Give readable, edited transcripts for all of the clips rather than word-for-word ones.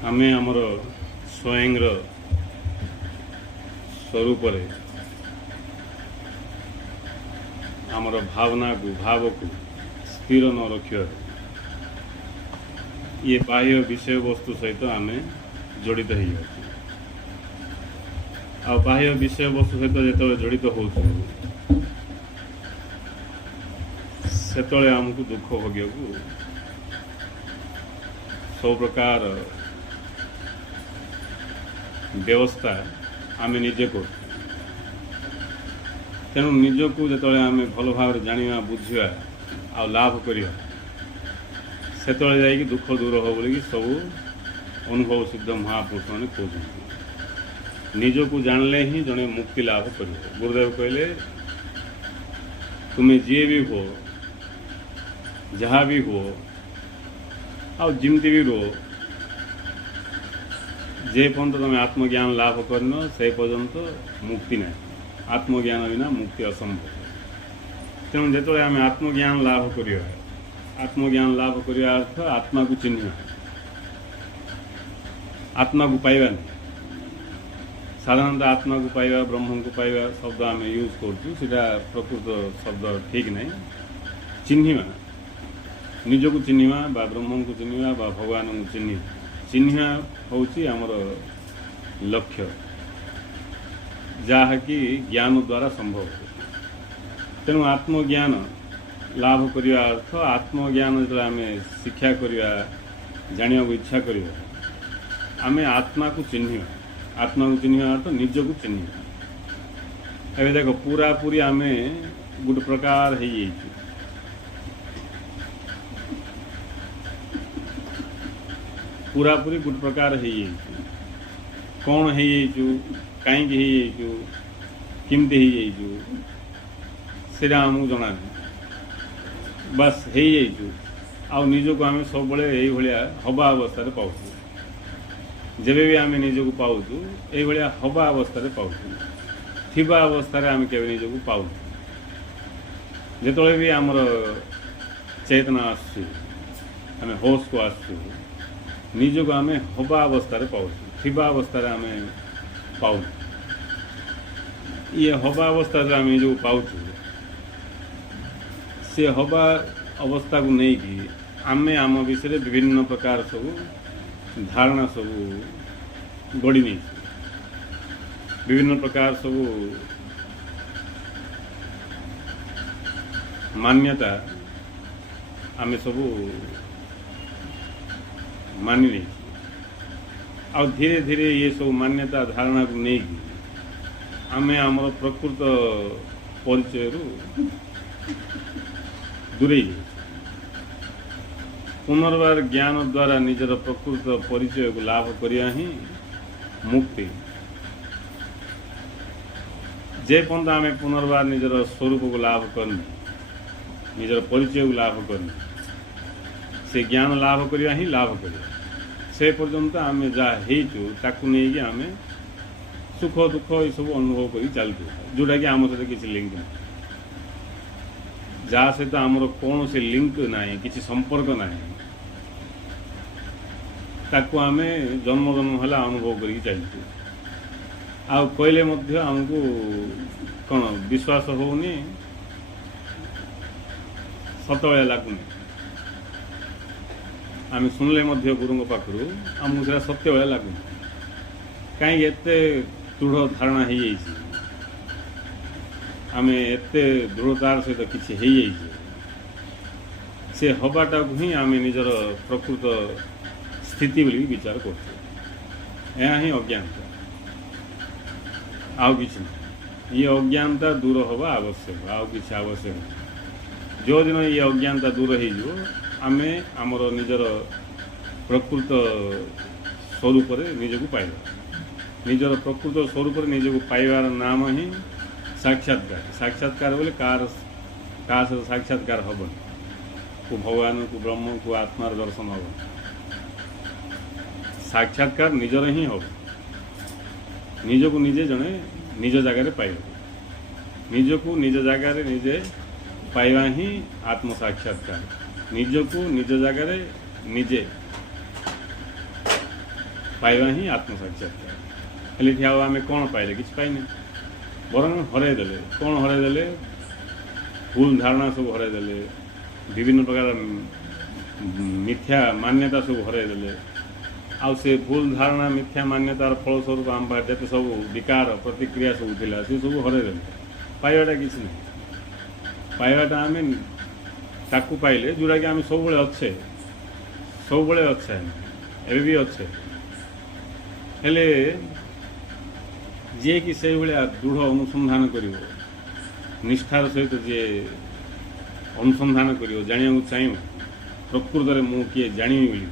आमे आमर स्वयं स्वरूप आमर भावना को भाव को स्थिर न रखिया ये बाह्य विषय वस्तु सहित आमे जड़ित हो बाह्य विषय वस्तु सहित जो जड़ित हो आमको दुख भोग्य को सब प्रकार व्यवस्था आम निजे कर तेणु निजक जो आम भल भाव जाना बुझा आ लाभ करिया से दुख दूर हो बोली सब अनुभव सिद्ध महापुरुष मैंने कहते निजक जानले ही जड़े मुक्ति लाभ कर गुरुदेव कहले तुम्हें जी भी हो जहाँ भी हो आमती भी रो जे पर्यंत तुम आत्मज्ञान लाभ करन से पर्यंत मुक्ति ना आत्मज्ञान बिना मुक्ति असंभव तेणु जो आम आत्मज्ञान लाभ करिया आत्मज्ञान लाभ करिया अर्थ आत्मा को चिन्ह आत्मा को पाइबा नहीं साधारणतः आत्मा को पाइबा ब्रह्म को पाइबा शब्द आम यूज करा प्रकृत शब्द ठीक नहीं चिन्हिबा निजक चिन्हिबा बा ब्रह्म को चिन्हिबा बा भगवान को चिन्हिबा होची आमर लक्ष्य जहा कि ज्ञान द्वारा संभव तेणु आत्मज्ञान लाभ करने अर्थ आत्मज्ञान जो आम शिक्षा करवा जाना इच्छा करवा आम आत्मा को चिन्हिबा आत्मा को चिन्हिबा अर्थ निजक चिन्हिबा एवं देख पूरा पूरी आम गोटे प्रकार हो पूरा पूरी गोटे प्रकार हो कौन हो कहीं केमती होटा आमको जना बस हो निजक आम सब भाया हवा अवस्था पाऊ जब भी आम निजक पाऊ ये हवा अवस्था पाऊ थिबा अवस्था आम के निजक पाऊ जो भी आमर चेतना आम होश को आसु निजक आम हवा अवस्था पाऊ थिबा अवस्था आम पाऊ ये हवा अवस्था आम जो पाऊ से हवा अवस्था को नहीं कि आम आम विषय विभिन्न प्रकार सब धारणा सब गढ़ी नहीं विभिन्न प्रकार सब मान्यता आम सब मानि नहीं आ धीरे धीरे ये सब मान्यता धारणा को नहीं आम आमर प्रकृत परिचय दूरे पुनर्बार ज्ञान द्वारा निजर प्रकृत परिचय को लाभ करिया ही मुक्ति जे पर्यंत आम पुनर्बार निजर स्वरूप को लाभ करने निजर परिचय को लाभ करने से ज्ञान लाभ करिया ही लाभ करिया से पर्यंत आम जहाँ ताकू नहीं आम सुख दुख ये सब अनुभव कर चलते जोटा कि आम सहित किसी लिंक ना जहाँ सहित आमर कौन से लिंक ना किसी संपर्क ना ताकू आम जन्म जन्म है अनुभव कर चलते कहले आमको कौन विश्वास होनी सत भाया लगुनि आम शुणिले गुरु पाखु आमको से सत्य भाया लगुनि कहीं एत दृढ़ धारणा हो आम एत दृढ़तार सहित किसी से हवाटा को ही आम निजर प्रकृत स्थिति बोली विचार कर अज्ञानता आउ कि ये अज्ञानता दूर हवा आवश्यक आउ कि आवश्यक जो दिन ये अज्ञानता दूर हो आम आमर निजर प्रकृत स्वरूप निजक पाइबा निजर प्रकृत स्वरूप निजक पाइबार नाम ही साक्षात्कार साक्षात्कार बोले कार साक्षात्कार हम को भगवान को ब्रह्म को आत्मार दर्शन हम साक्षात्कार निजर ही हम निजक निजे जड़े निज जगार पाइब निजक निज जगार निजे पाइबा ही आत्म साक्षात्कार निजक निज जगार निजे ପାଇବା ହିଁ ଆତ୍ମସାକ୍ଷାତକାର। ହେଲେ ଏଠି ଆଉ ଆମେ କ'ଣ ପାଇଲେ? କିଛି ପାଇନେ, ବରଂ ହରାଇ ଦେଲେ। କ'ଣ ହରାଇ ଦେଲେ? ଭୁଲ ଧାରଣା ସବୁ ହରାଇ ଦେଲେ, ବିଭିନ୍ନ ପ୍ରକାର ମିଥ୍ୟା ମାନ୍ୟତା ସବୁ ହରାଇ ଦେଲେ। ଆଉ ସେ ଭୁଲ ଧାରଣା ମିଥ୍ୟା ମାନ୍ୟତାର ଫଳସ୍ୱରୂପ ଆମ ପାଖରେ ଯେତେ ସବୁ ବିକାର ପ୍ରତିକ୍ରିୟା ସବୁ ଥିଲା ସେ ସବୁ ହରାଇ ଦେଲେ। ପାଇବାଟା କିଛି ନାହିଁ। ପାଇବାଟା ଆମେ ତାକୁ ପାଇଲେ ଯେଉଁଟାକି ଆମେ ସବୁବେଳେ ଅଛେ, ସବୁବେଳେ ଅଛେ, ଏବେ ବି ଅଛେ। ହେଲେ ଯିଏକି ସେଇଭଳିଆ ଦୃଢ଼ ଅନୁସନ୍ଧାନ କରିବ, ନିଷ୍ଠାର ସହିତ ଯିଏ ଅନୁସନ୍ଧାନ କରିବ, ଜାଣିବାକୁ ଚାହିଁବ ପ୍ରକୃତରେ ମୁଁ କିଏ ଜାଣିବି ବୋଲି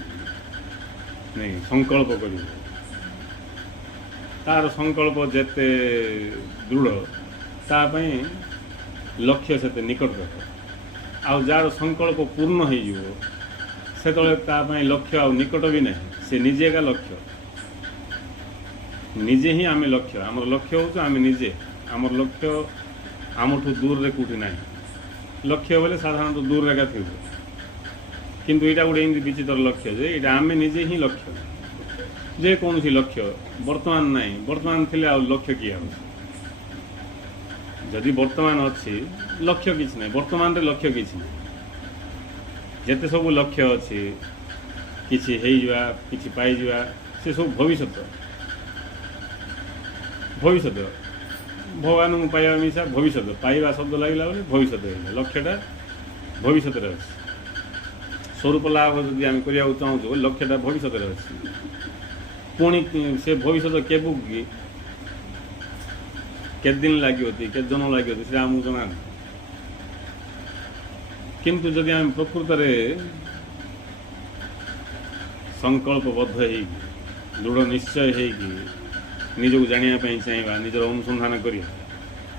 ନାଇଁ ସଂକଳ୍ପ କରିବ, ତାର ସଂକଳ୍ପ ଯେତେ ଦୃଢ଼ ତା ପାଇଁ ଲକ୍ଷ୍ୟ ସେତେ ନିକଟତର। ଆଉ ଯାହାର ସଂକଳ୍ପ ପୂର୍ଣ୍ଣ ହେଇଯିବ ସେତେବେଳେ ତା ପାଇଁ ଲକ୍ଷ୍ୟ ଆଉ ନିକଟ ବି ନାହିଁ, ସେ ନିଜେ ଏକା ଲକ୍ଷ୍ୟ। ନିଜେ ହିଁ ଆମେ ଲକ୍ଷ୍ୟ। ଆମର ଲକ୍ଷ୍ୟ ହେଉଛୁ ଆମେ ନିଜେ। ଆମର ଲକ୍ଷ୍ୟ ଆମଠୁ ଦୂରରେ କେଉଁଠି ନାହିଁ। ଲକ୍ଷ୍ୟ ବୋଲେ ସାଧାରଣତଃ ଦୂରରେ ଏକା ଥିବ, କିନ୍ତୁ ଏଇଟା ଗୋଟେ ଏମିତି ବିଚିତ୍ର ଲକ୍ଷ୍ୟ ଯେ ଏଇଟା ଆମେ ନିଜେ ହିଁ ଲକ୍ଷ୍ୟ। ଯେକୌଣସି ଲକ୍ଷ୍ୟ ବର୍ତ୍ତମାନ ନାହିଁ, ବର୍ତ୍ତମାନ ଥିଲେ ଆଉ ଲକ୍ଷ୍ୟ କିଏ ହେବ? ଯଦି ବର୍ତ୍ତମାନ ଅଛି ଲକ୍ଷ୍ୟ କିଛି ନାହିଁ, ବର୍ତ୍ତମାନରେ ଲକ୍ଷ୍ୟ କିଛି ନାହିଁ। ଯେତେ ସବୁ ଲକ୍ଷ୍ୟ ଅଛି, କିଛି ହେଇଯିବା, କିଛି ପାଇଯିବା, ସେ ସବୁ ଭବିଷ୍ୟତ। ଭବିଷ୍ୟତ ଭଗବାନଙ୍କୁ ପାଇବା ମିଶା ଭବିଷ୍ୟତ। ପାଇବା ଶବ୍ଦ ଲାଗିଲା ବୋଲି ଭବିଷ୍ୟତ ହେଇଗଲା। ଲକ୍ଷ୍ୟଟା ଭବିଷ୍ୟତରେ ଅଛି। ସ୍ୱରୂପ ଲାଭ ଯଦି ଆମେ କରିବାକୁ ଚାହୁଁଛୁ ଲକ୍ଷ୍ୟଟା ଭବିଷ୍ୟତରେ ଅଛି। ପୁଣି ସେ ଭବିଷ୍ୟତ କେବେ କି କେତେ ଦିନ ଲାଗିବ, କେତେ ଜନ୍ମ ଲାଗିବ ସେଟା ଆମକୁ ଜଣା ନାହିଁ। କିନ୍ତୁ ଯଦି ଆମେ ପ୍ରକୃତରେ ସଂକଳ୍ପବଦ୍ଧ ହେଇକି, ଦୃଢ଼ ନିଶ୍ଚୟ ହେଇକି ନିଜକୁ ଜାଣିବା ପାଇଁ ଚାହିଁବା, ନିଜର ଅନୁସନ୍ଧାନ କରିବା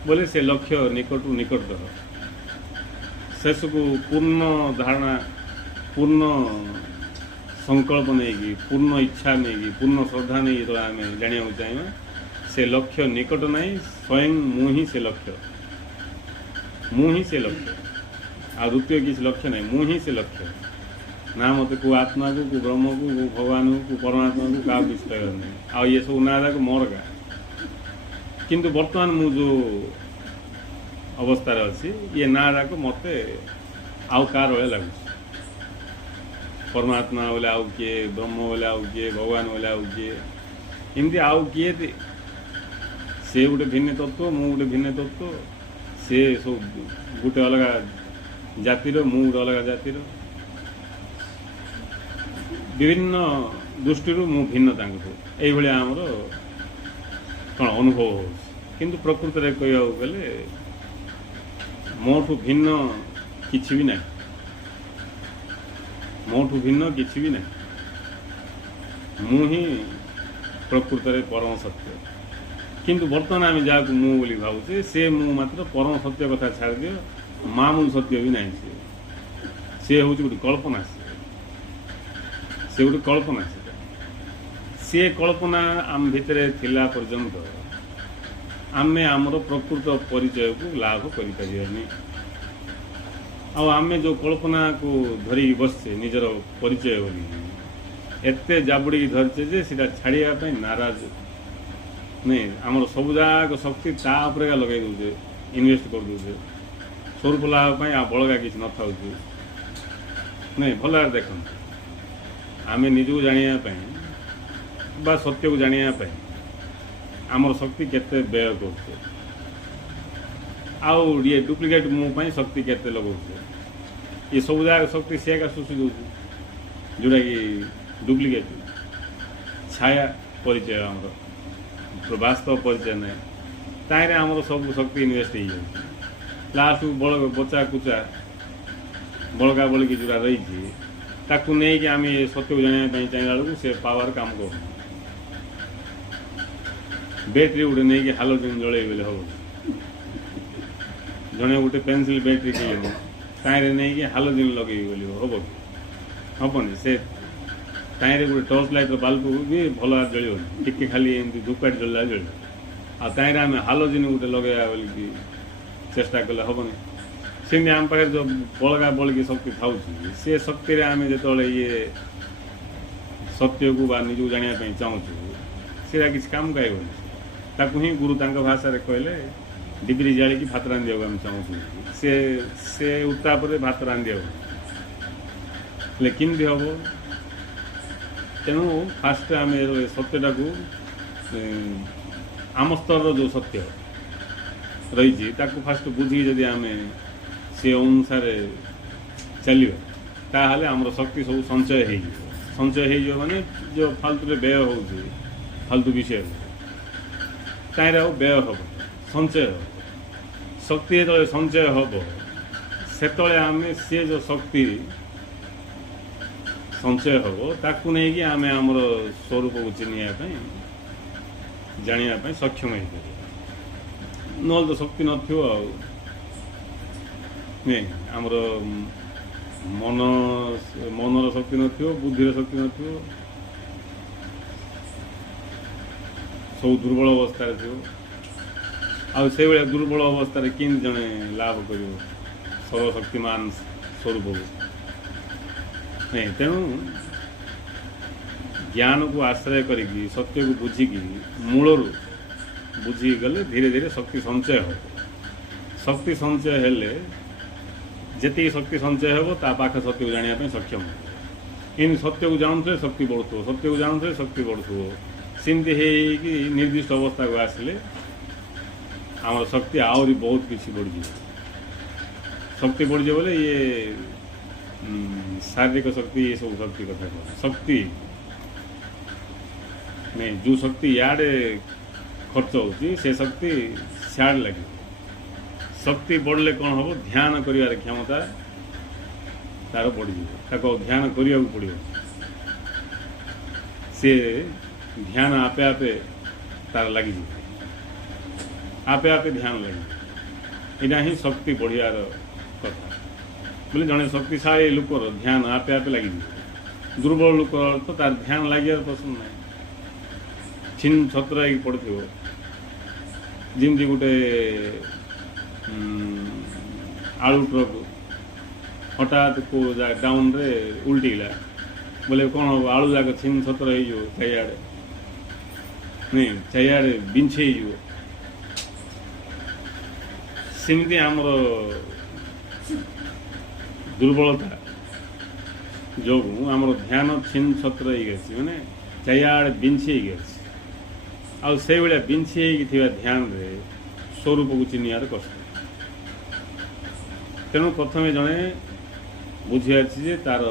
ବୋଲେ ସେ ଲକ୍ଷ୍ୟ ନିକଟରୁ ନିକଟତର। ଶେଷକୁ ପୂର୍ଣ୍ଣ ଧାରଣା, ପୂର୍ଣ୍ଣ ସଂକଳ୍ପ ନେଇକି, ପୂର୍ଣ୍ଣ ଇଚ୍ଛା ନେଇକି, ପୂର୍ଣ୍ଣ ଶ୍ରଦ୍ଧା ନେଇକି ଯେତେବେଳେ ଆମେ ଜାଣିବାକୁ ଚାହିଁବା ସେ ଲକ୍ଷ୍ୟ ନିକଟ ନାହିଁ, ସ୍ୱୟଂ ମୁଁ ହିଁ ସେ ଲକ୍ଷ୍ୟ। ମୁଁ ହିଁ ସେ ଲକ୍ଷ୍ୟ, ଆଉ ଦ୍ୱିତୀୟ କିଛି ଲକ୍ଷ୍ୟ ନାହିଁ। ମୁଁ ହିଁ ସେ ଲକ୍ଷ୍ୟ। ନା ମୋତେ କେଉଁ ଆତ୍ମାକୁ, କେଉଁ ବ୍ରହ୍ମକୁ, କେଉଁ ଭଗବାନକୁ, କେଉଁ ପରମାତ୍ମାକୁ କାହାକୁ କିଛି କହିବାର ନାହିଁ। ଆଉ ଇଏ ସବୁ ନାଁ ଯାକ ମୋର ଗା। କିନ୍ତୁ ବର୍ତ୍ତମାନ ମୁଁ ଯେଉଁ ଅବସ୍ଥାରେ ଅଛି ଇଏ ନାଁ ଯାକ ମୋତେ ଆଉ କାହାର ଭଳିଆ ଲାଗୁଛି। ପରମାତ୍ମା ବୋଲେ ଆଉ କିଏ, ବ୍ରହ୍ମ ବୋଲେ ଆଉ କିଏ, ଭଗବାନ ବୋଲେ ଆଉ କିଏ, ଏମିତି ଆଉ କିଏ? ସେ ଗୋଟେ ଭିନ୍ନ ତତ୍ତ୍ୱ, ମୁଁ ଗୋଟେ ଭିନ୍ନ ତତ୍ତ୍ୱ। ସେ ସବୁ ଗୋଟେ ଅଲଗା ଜାତିର, ମୁଁ ଗୋଟେ ଅଲଗା ଜାତିର। ବିଭିନ୍ନ ଦୃଷ୍ଟିରୁ ମୁଁ ଭିନ୍ନ ତାଙ୍କଠୁ। ଏଇଭଳିଆ ଆମର କ'ଣ ଅନୁଭବ ହେଉଛି। କିନ୍ତୁ ପ୍ରକୃତରେ କହିବାକୁ ଗଲେ ମୋଠୁ ଭିନ୍ନ କିଛି ବି ନାହିଁ। ମୋଠୁ ଭିନ୍ନ କିଛି ବି ନାହିଁ। ମୁଁ ହିଁ ପ୍ରକୃତରେ ପରମ ସତ୍ୟ। କିନ୍ତୁ ବର୍ତ୍ତମାନ ଆମେ ଯାହାକୁ ମୁଁ ବୋଲି ଭାବୁଛେ ସେ ମୁଁ ମାତ୍ର ପରମ ସତ୍ୟ କଥା ଛାଡ଼ିଦିଅ, ମାମୁଲ ସତ୍ୟ ବି ନାହିଁ। ସେ ହେଉଛି ଗୋଟେ କଳ୍ପନା। ସେ ଗୋଟେ କଳ୍ପନା। ସେ କଳ୍ପନା ଆମ ଭିତରେ ଥିଲା ପର୍ଯ୍ୟନ୍ତ ଆମେ ଆମର ପ୍ରକୃତ ପରିଚୟକୁ ଲାଭ କରିପାରିବାନି। ଆଉ ଆମେ ଯେଉଁ କଳ୍ପନାକୁ ଧରିକି ବସିଛେ ନିଜର ପରିଚୟ ବୋଲି, ଏତେ ଜାବୁଡ଼ିକି ଧରିଛେ ଯେ ସେଇଟା ଛାଡ଼ିବା ପାଇଁ ନାରାଜ ନାଇଁ। ଆମର ସବୁଯାକ ଶକ୍ତି ତା ଉପରେ ଏକା ଲଗାଇ ଦେଉଛେ, ଇନଭେଷ୍ଟ କରିଦେଉଛେ ସ୍ୱରୂପ ଲାଭ ପାଇଁ। ଆଉ ବଳଗା କିଛି ନଥାଉଛି ନାଇଁ। ଭଲ ଭାବରେ ଦେଖନ୍ତୁ, ଆମେ ନିଜକୁ ଜାଣିବା ପାଇଁ ବା ସତ୍ୟକୁ ଜାଣିବା ପାଇଁ ଆମର ଶକ୍ତି କେତେ ବ୍ୟୟ କରୁଛେ, ଆଉ ଇଏ ଡୁପ୍ଲିକେଟ୍ ମୁଁ ପାଇଁ ଶକ୍ତି କେତେ ଲଗାଉଛେ। ଏ ସବୁଯାକ ଶକ୍ତି ସେ ଏକା ଶୋଷି ଦେଉଛି, ଯେଉଁଟାକି ଡୁପ୍ଲିକେଟ୍ ଛାୟା ପରିଚୟ, ଆମର ବାସ୍ତବ ପରିଚୟ ନାହିଁ। ତାହିଁରେ ଆମର ସବୁ ଶକ୍ତି ଇନଭେଷ୍ଟ ହେଇଯାଉଛି। ଲାଷ୍ଟକୁ ବଚା କୁଚା ବଳକା ବଳିକି ଯେଉଁଟା ରହିଛି ତାକୁ ନେଇକି ଆମେ ସତ୍ୟକୁ ଜାଣିବା ପାଇଁ ଚାହିଁଲା ବେଳକୁ ସେ ପାୱାର କାମ କରୁନି। ବ୍ୟାଟେରୀ ଗୋଟେ ନେଇକି ହାଲୋଜେନ୍ ଜଳେଇ ବେଲେ ହେବ। ଜଣେ ଗୋଟେ ପେନ୍ସିଲ୍ ବ୍ୟାଟେରୀ କିଣିବ, ତାହିଁରେ ନେଇକି ହାଲୋଜେନ୍ ଲଗେଇବି ବୋଲି ହେବ କି? ହେବନି। ସେ ତାହିଁରେ ଗୋଟେ ଟର୍ଚ୍ଚ ଲାଇଟ୍ର ବାଲ୍ବ ବି ଭଲ ଭାବରେ ଜଳିବନି, ଟିକେ ଖାଲି ଏମିତି ଧୂପକାଠି ଜଳିଲା ଜଳିବ। ଆଉ ତାହିଁରେ ଆମେ ହାଲୋଜେନ୍ ଗୋଟେ ଲଗେଇବା ବୋଲିକି ଚେଷ୍ଟା କଲେ ହେବନି। ସେମିତି ଆମ ପାଖରେ ଯେଉଁ ବଳକା ବଳିକି ଶକ୍ତି ଥାଉଛି, ସେ ଶକ୍ତିରେ ଆମେ ଯେତେବେଳେ ଇଏ सत्य को बा निज जाना चाहूँ सीटा किसी काम गायबनी ताकू ही गुरु तांका भाषा कहले डिग्री जाड़ी भात रांधि आम चाहूँ से उत्ताप भात रांधि लेकिन हम तेणु फास्ट आम सत्यटा को आम स्तर जो सत्य रही फास्ट बुझी जदि आम से अनुसार चलिए ताहले आमर शक्ति सब संचय हो माने जो फालतू व्यय हो फालतू विषय ताइर व्यय हम संचय हम शक्ति जो संचय हम से आम सी जो शक्ति संचय हम ताकू नहीं कि आम आमर स्वरूप को चिन्हवाई जानापी सक्षम हो न तो शक्ति नथियो आमर मनर शक्ति नथियो बुद्धिर शक्ति नथियो सब दुर्बल अवस्था थो आसे दुर्बल अवस्था कि जड़े लाभ कर सर्वशक्तिमान स्वरूप नहीं तेणु ज्ञान को आश्रय करी सत्य को बुझिकी मूलरू बुझीगले धीरे धीरे शक्ति संचय हो शक्ति संचय हेले जी शक्ति संचय हो पाखे सत्य को जानापी सक्षम हो इन सत्य को जानते शक्ति बढ़ुव सत्य को जानते शक्ति बढ़ुव सेमती है निर्दिष्ट अवस्था को आसिले आम शक्ति आहरी बहुत किसी बढ़ शक्ति बढ़ बोले ये शारीरिक शक्ति ये सब शक्ति कथा कह शक्ति नहीं जो शक्ति याडे खर्च होती से शक्ति सियाड़ लगे शक्ति बढ़ले कौन हम ध्यान कर क्षमता तार बढ़ ध्यान करने पड़ो सी ध्यान आपे आपे तार लगी आपे आपे ध्यान लगे यहाँ ही शक्ति बढ़ियार कथा बोले जड़े शक्तिशाली लोकर ध्यान आपे आपे लगी दुर्बल लोकर तो तार ध्यान लगे पसंद ना छिन छत्र पड़ो जमी गोटे आलू ट्रक हठात को डाउन रे उल्टीला बोले कौन हम आलू जाक छिन छत्र हो चारिआडे नहीं चारिआडे बिंछे सेमती आमर दुर्बलता जो आमर ध्यान छिन छत्र मैंने चारिआडे बिंछे आ से भाया बिंछी ध्यान रे स्वरूप को चिन्हार कष्ट तेणु प्रथम जड़े बुझी तार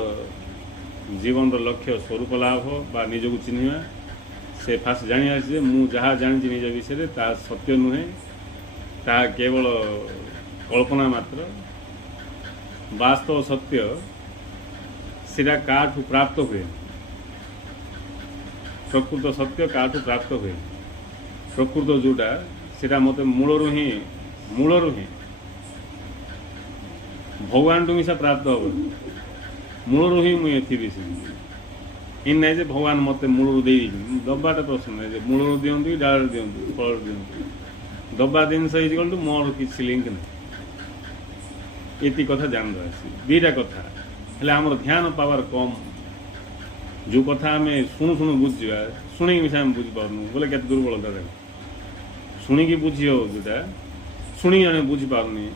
जीवन लक्ष्य स्वरूप लाभ बा निज को चिन्हवा से फास्ट जानी मु जहाँ जानी निज विषय ता सत्य नुहे ता केवल कल्पना मात्र वास्तव सत्य सीटा काठू प्राप्त हुए प्रकृत सत्य काठू प्राप्त हुए प्रकृत जोटा सीटा मत मूलरू ही भगवान टू मिसा प्राप्त हम मूलरू ही मुझे थी इन ना भगवान मत मूलरू दे दबाटा प्रश्न ना मूलरू दिंतु डाल दिंतु फल दिंतु दबा जिनस टू मोर किसी लिंक ना ये कथा जान रहा दीटा कथा हेल्ले आमर ध्यान पावर कम जो कथा आम शुणु शुणु बुझा शुणी मिसा आम बुझीपारनु बोले के दुर्बलता शुणिकी बुझी हो जोटा शुणी जड़े बुझीपारनी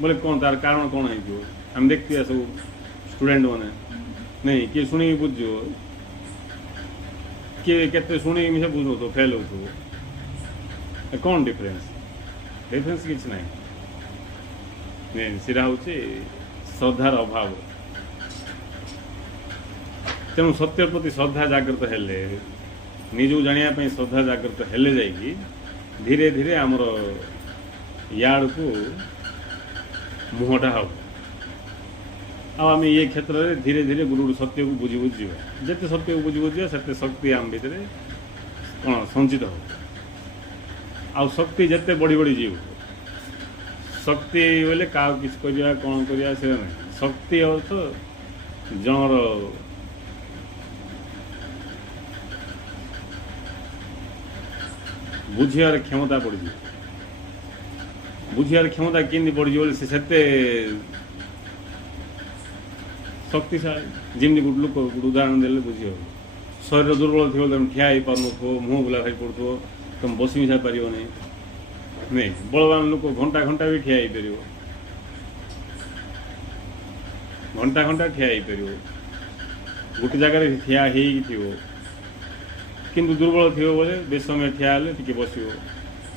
बोले कौन तार कारण कौन है आम देखते सब स्टूडेंट मैंने नहीं किए शुणी बुझो किए के शुणी मिसा बुझो तो फेल हो कौन डिफरेंस किसी ना नहीं सीटा हूँ श्रद्धार अभाव तेणु सत्य प्रति श्रद्धा जागृत हेले निज जानापी श्रद्धा जागृत हेले जाइए धीरे धीरे आमर याड़ को मुहटा हम आम ये क्षेत्र में धीरे धीरे गुरु सत्य को बुझी बुझा जिते सत्य को बुझी बुझा से शक्ति आम भितर कौन संचित हो आ शक्ति जिते बढ़ी बढ़ी जीव शक्ति बोले क्या किसी करवा कौन करवा से शक्ति अर्थ जनर बुझार क्षमता बढ़ी बुझार क्षमता केमती बढ़ी बोले से शक्तिशाली जमी गोटे लोक गोटे उदाहरण देले बुझी हम शरीर दुर्बल थी तुम ठिया हो पार मुँह बुला खाई पड़ो तुम बस मिसा पार नहीं बलवान लोक घंटा घंटा भी ठिया हो पार घंटा घंटा ठिया हो पार गोटे जगार ठिया हो किंतु दुर्बल थी बोले बेस समय ठिया टे बस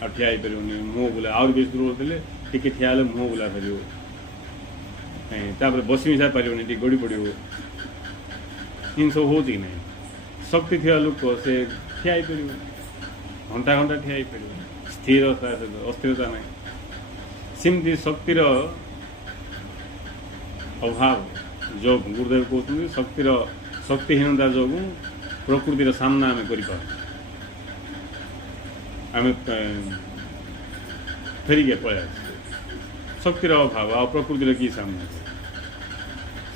आ ठिया हो पार मुँह बुला आउर बेस दुर्बल थे टे ठिया मुँह बुला पार बस मिसा पार गड़ी पड़ो इन सब हो कि नहीं शक्ति थी लोक से ठिया हो पार घंटा घंटा ठिया हो पार स्थिरता अस्थिरता नहीं सेमती शक्तिर अभाव जो गुरुदेव कहते शक्तिर शक्तिहीनता जो प्रकृतिर सामना आम कर फेरिके पलि शक्तिर अभाव आ प्रकृतिर कि सामना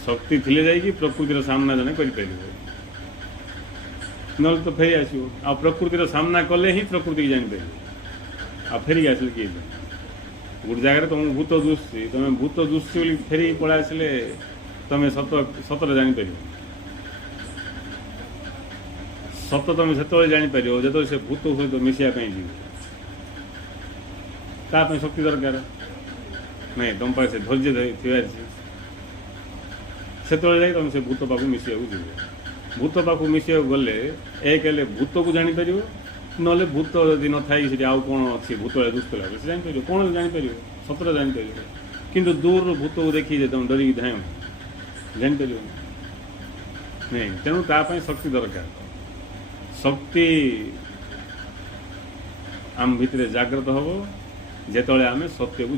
शक्ति थिले जाइए प्रकृतिर सामना जने कर ना तो फेरी आसो आ प्रकृतिर सामना कले ही प्रकृति की जापर आ फेरिक आस किए गोटे जगार तुम भूत दुष्टी तुम भूत दुष्टी बोली फेरी पलि आसिले तुम सतर जापर सत तुम से जापर जो से भूत सहित मिसा जी शक्ति दरकार नहीं तुम पास धैर्य थी से तुम से भूत पाक मिसा जी भूत पाक मिसा गले एक हेल्ले भूत को जापर ना भूत जदि न थी आउ कौन अच्छी भूत दुष्ट लगे से जापर कौन जापर सतर जापर किंतु दूर भूत को देखी तुम डरिकी धाय जापर नहीं तेणु तापाई शक्ति दरकार शक्ति आम भितर जागृत हम जिते आम सत्य को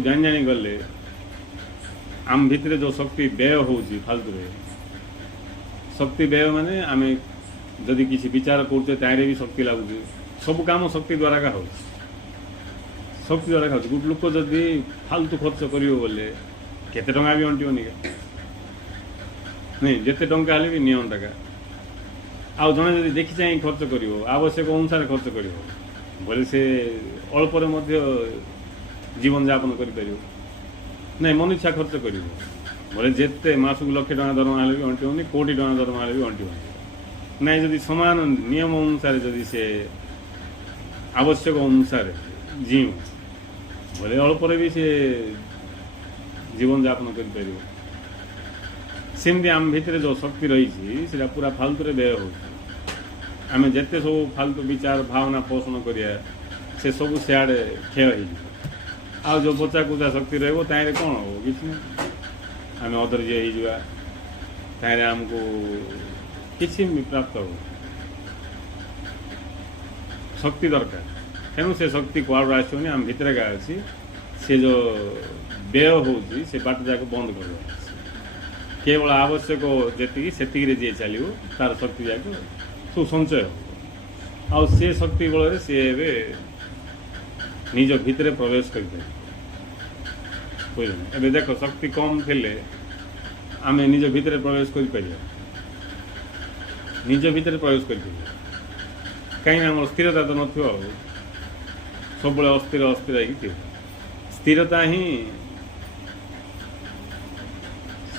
जानी जानी गले आम भितर जो शक्ति व्यय हो फालतू शक्ति व्यय माने आम जदि किसी विचार करते तारे भी शक्ति लगुच सब काम शक्ति द्वारा का हो शक्ति द्वारा खाऊ गोटे लोक जदि फालतू खर्च कर बोले केते टंका भी अंटिबनी का नहीं जिते टंका हेल्ले भी नियम टाका आउ जड़े जब देखी चाह खर्च कर आवश्यक अनुसार खर्च कर बोले से अल्पर जीवन यापन कर नहीं मन इच्छा खर्च कर बोले जिते मासक लक्ष टका दरमा भी अंटिबनी कोटी टका दरमा भी अंटिबनी नहीं जदि समान नियम अनुसार जदि से आवश्यक अनुसार जीव बोले अल्पर भी से जीवन यापन कर सेमती आम भितर जो शक्ति रही है पूरा फालतू व्यय हो आम जिते सब फालतू विचार भावना पोषण करिया से सब सियाड़े क्षय हो जो बचा कुचा शक्ति रही कौन हो कि आम अधर्य हो आमको किसी प्राप्त हो शक्ति दरकार तेणु से शक्ति कुआड़ आसोनी आम भितर का अच्छी से जो व्यय हो बाट जाक बंद कर केवल आवश्यक जी से चलो तार शक्ति जाक सब संचय हो से शक्ति बल सी निज भितर प्रवेश कर देख शक्ति कम थे आम निज भितर प्रवेश कर निज भितर प्रवेश कर कहीं आम स्थिरता तो न सब अस्थिर अस्थिर स्थिरता ही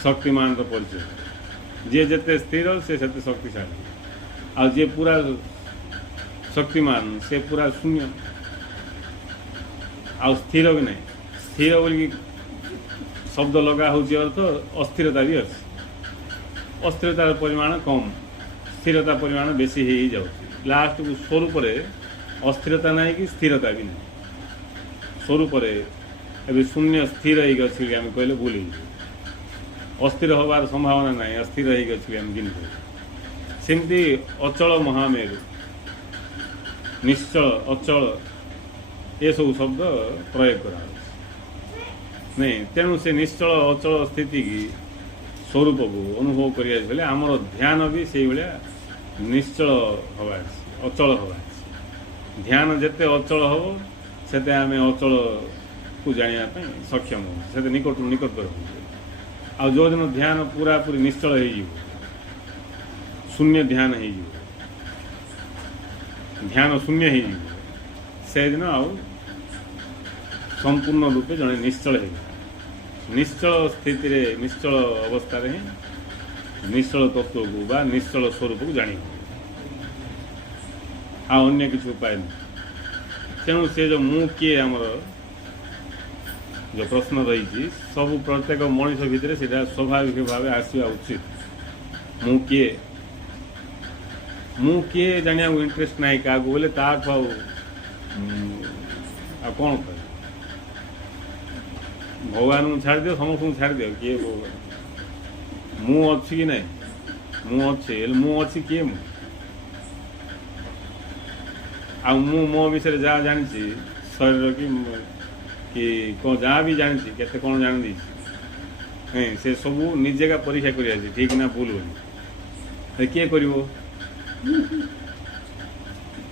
शक्तिमान परिचय जी जिते स्थिर से शक्तिशाली आ जे पूरा शक्तिमान से पूरा शून्य आ स्थिर भी नहीं स्थिर बोल शब्द लगा हो अर्थ अस्थिरता भी अच्छी अस्थिरतार परिमाण कम स्थिरता परिमाण बेसी हो जाऊँ लास्ट को स्वरूप अस्थिरता नहीं कि स्थिरता भी नहीं स्वरूप एवं शून्य स्थिर होगी आम कहले भूल अस्थिर होबार संभावना नहीं अस्थिर होगी आम गिनते सेमती अचल महामेरु निश्चल अचल ये सब शब्द प्रयोग करा नहीं तेणु से निश्चल अचल स्थिति की स्वरूप को अनुभव करें आमर ध्यान भी से भाया निश्चल हवा अचल हवा ध्यान जिते अचल हम से आम अचल को जानापी सक्षम हो निकट निकटतर हो आ जो दिन ध्यान पूरा पूरी निश्चल हो शून्य ध्यान हो ध्यान शून्य हो से दिन आउ संपूर्ण रूपे जड़े निश्चल हो निश्चल स्थिति निश्चल अवस्था निश्चल तत्व को बा निश्चल स्वरूप को जानी आ अन्य किसी उपाय नहीं। तेणु से जो मु किए आमर जो प्रश्न रही सब प्रत्येक मनीष भितर से स्वाभाविक भाव आसवा उचित। मु किए जाना इंटरेस्ट ना क्या बोले ताठ कौन कह भगवान को छाड़ दियो समस्त छाड़ दियो किए मु अच्छी कि ना मु अच्छी किए मु मो विषय जहाँ जानी शरीर कि कौन जहाँ भी जानी केते कौन जान दी से सब निजे का परीक्षा कर ठीक ना भूल बोली किए कर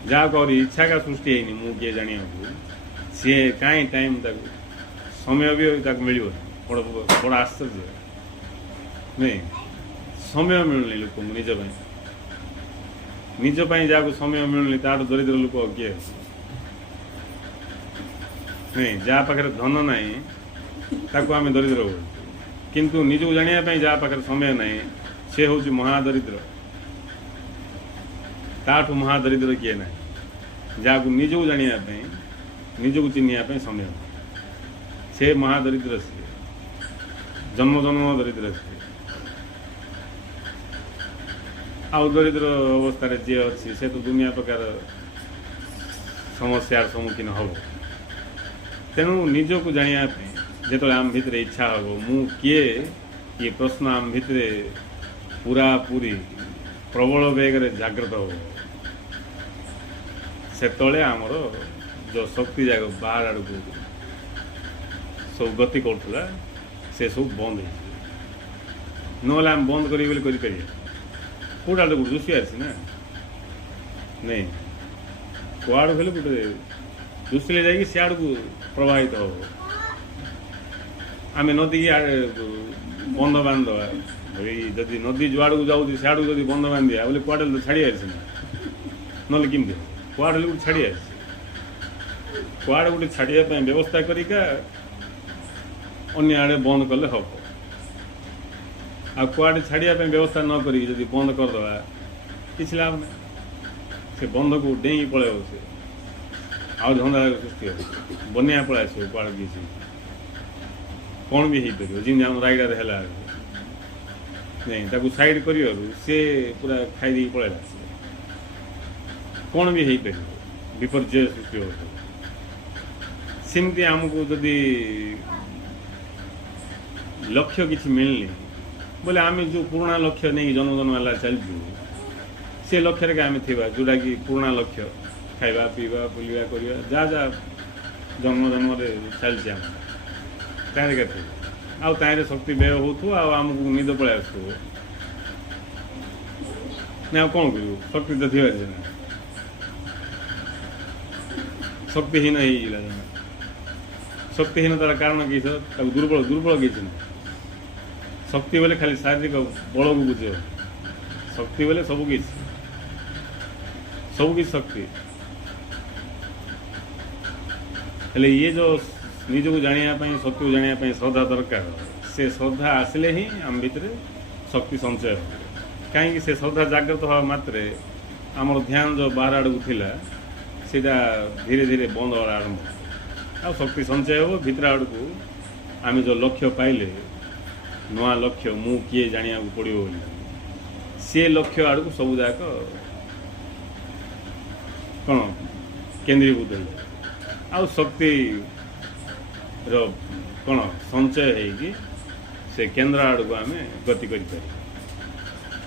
जहाँ कर इच्छा का सृष्टि है मु किए जाना सी कहीं टाइम तक समय भी तक मिल बड़ा आश्चर्य नहीं समय मिलूनी लोक निजपाई जहाँ समय मिलूनी तार दरिद्र लोक किए नहीं जहाँ पाखे धन ना ताको आम दरिद्र हो किंतु निजक जानापी जहाँ पाखे समय ना से हूँ महादरिद्र ताठू महादरिद्र किए ना जहाँ को निजक जानापी निजक चिन्हवाई समय से महादरिद्र सी जन्म जन्म दरिद्र सी आउ दरिद्र अवस्था जी अच्छी से तो दुनिया प्रकार समस्यार सम्मुखीन हम तेणु निजक जानापी जो आम भितर इच्छा हम मु किए ये प्रश्न आम भितर पूरा पूरी प्रबल बेग जागृत हो से आमर जो शक्ति जाग बाहर आड़ को सब गति करूला से सब बंद हो ना आम बंद करें कौटा गोटे दुशी आसी ना नहीं कुआड़ खेले गोटे दुशीले जाकि सियाड़ को प्रभावित हो आम नदी की बंध बांधवा जदि नदी जुआड़ को जाऊँ सियाड़ को बंध बांधिया बोले कुआड़े तो छाड़ी आसी ना ना कमी कुआड़े गोटे छाड़ी आसी कुआड़े गोटे छाड़ापी व्यवस्था करिका अन्य आड़े बंद कले हम आ कुआड़े छाड़ापी व्यवस्था न करी जदि बंद करदे किसी लाभ ना से बंध को डेई पड़े से आउ धंदा सृष्टि हो बनिया पड़ा आस कुआड़ किसी कौन भी हो पार जिन आम रायगड़ा है नहीं ताकू साइड कर सी पूरा खाई पड़ेगा कौन भी हो पार विपर्य सृष्टि हो सेमती आमको जदि लक्ष्य किसी मिलनी बोले आम जो पुराणा लक्ष्य नहीं जन्म जन्म चलचु से लक्ष्य के आम थी जोटा कि पुराणा लक्ष्य खाइबा पीवा बुलवा करवा जहाँ जहाँ जन्म जन्म चलती आम तारे के आए शक्ति व्यय हो आमको निद पड़े आस ना कौन कर शक्ति तो थी ना शक्तिहीन हो शक्तिहीनतार कारण कि दुर्बल दुर्बल किसी ना शक्ति बोले खाली शारीरिक बल को बुझे शक्ति बोले सबकि शक्ति हेले ये जो निजक जानापी सत्य को जानापी श्रद्धा दरकार से श्रद्धा आसिले ही आम भितर शक्ति संचय हो कहीं से श्रद्धा जागृत हवा मात्रे आमर ध्यान जो बाहर आड़ को थिला सीधा धीरे धीरे बंद होगा आरंभ आ शक्ति संचय हो भितर आड़ को आम जो लक्ष्य पाइले नुआ लक्ष्य मु किए जाना पड़ो सी लक्ष्य आड़ को सब जाक कौन केन्द्रीभूत हो शक्ति कौन संचय है से केन्द्र आड़ को आम गति कर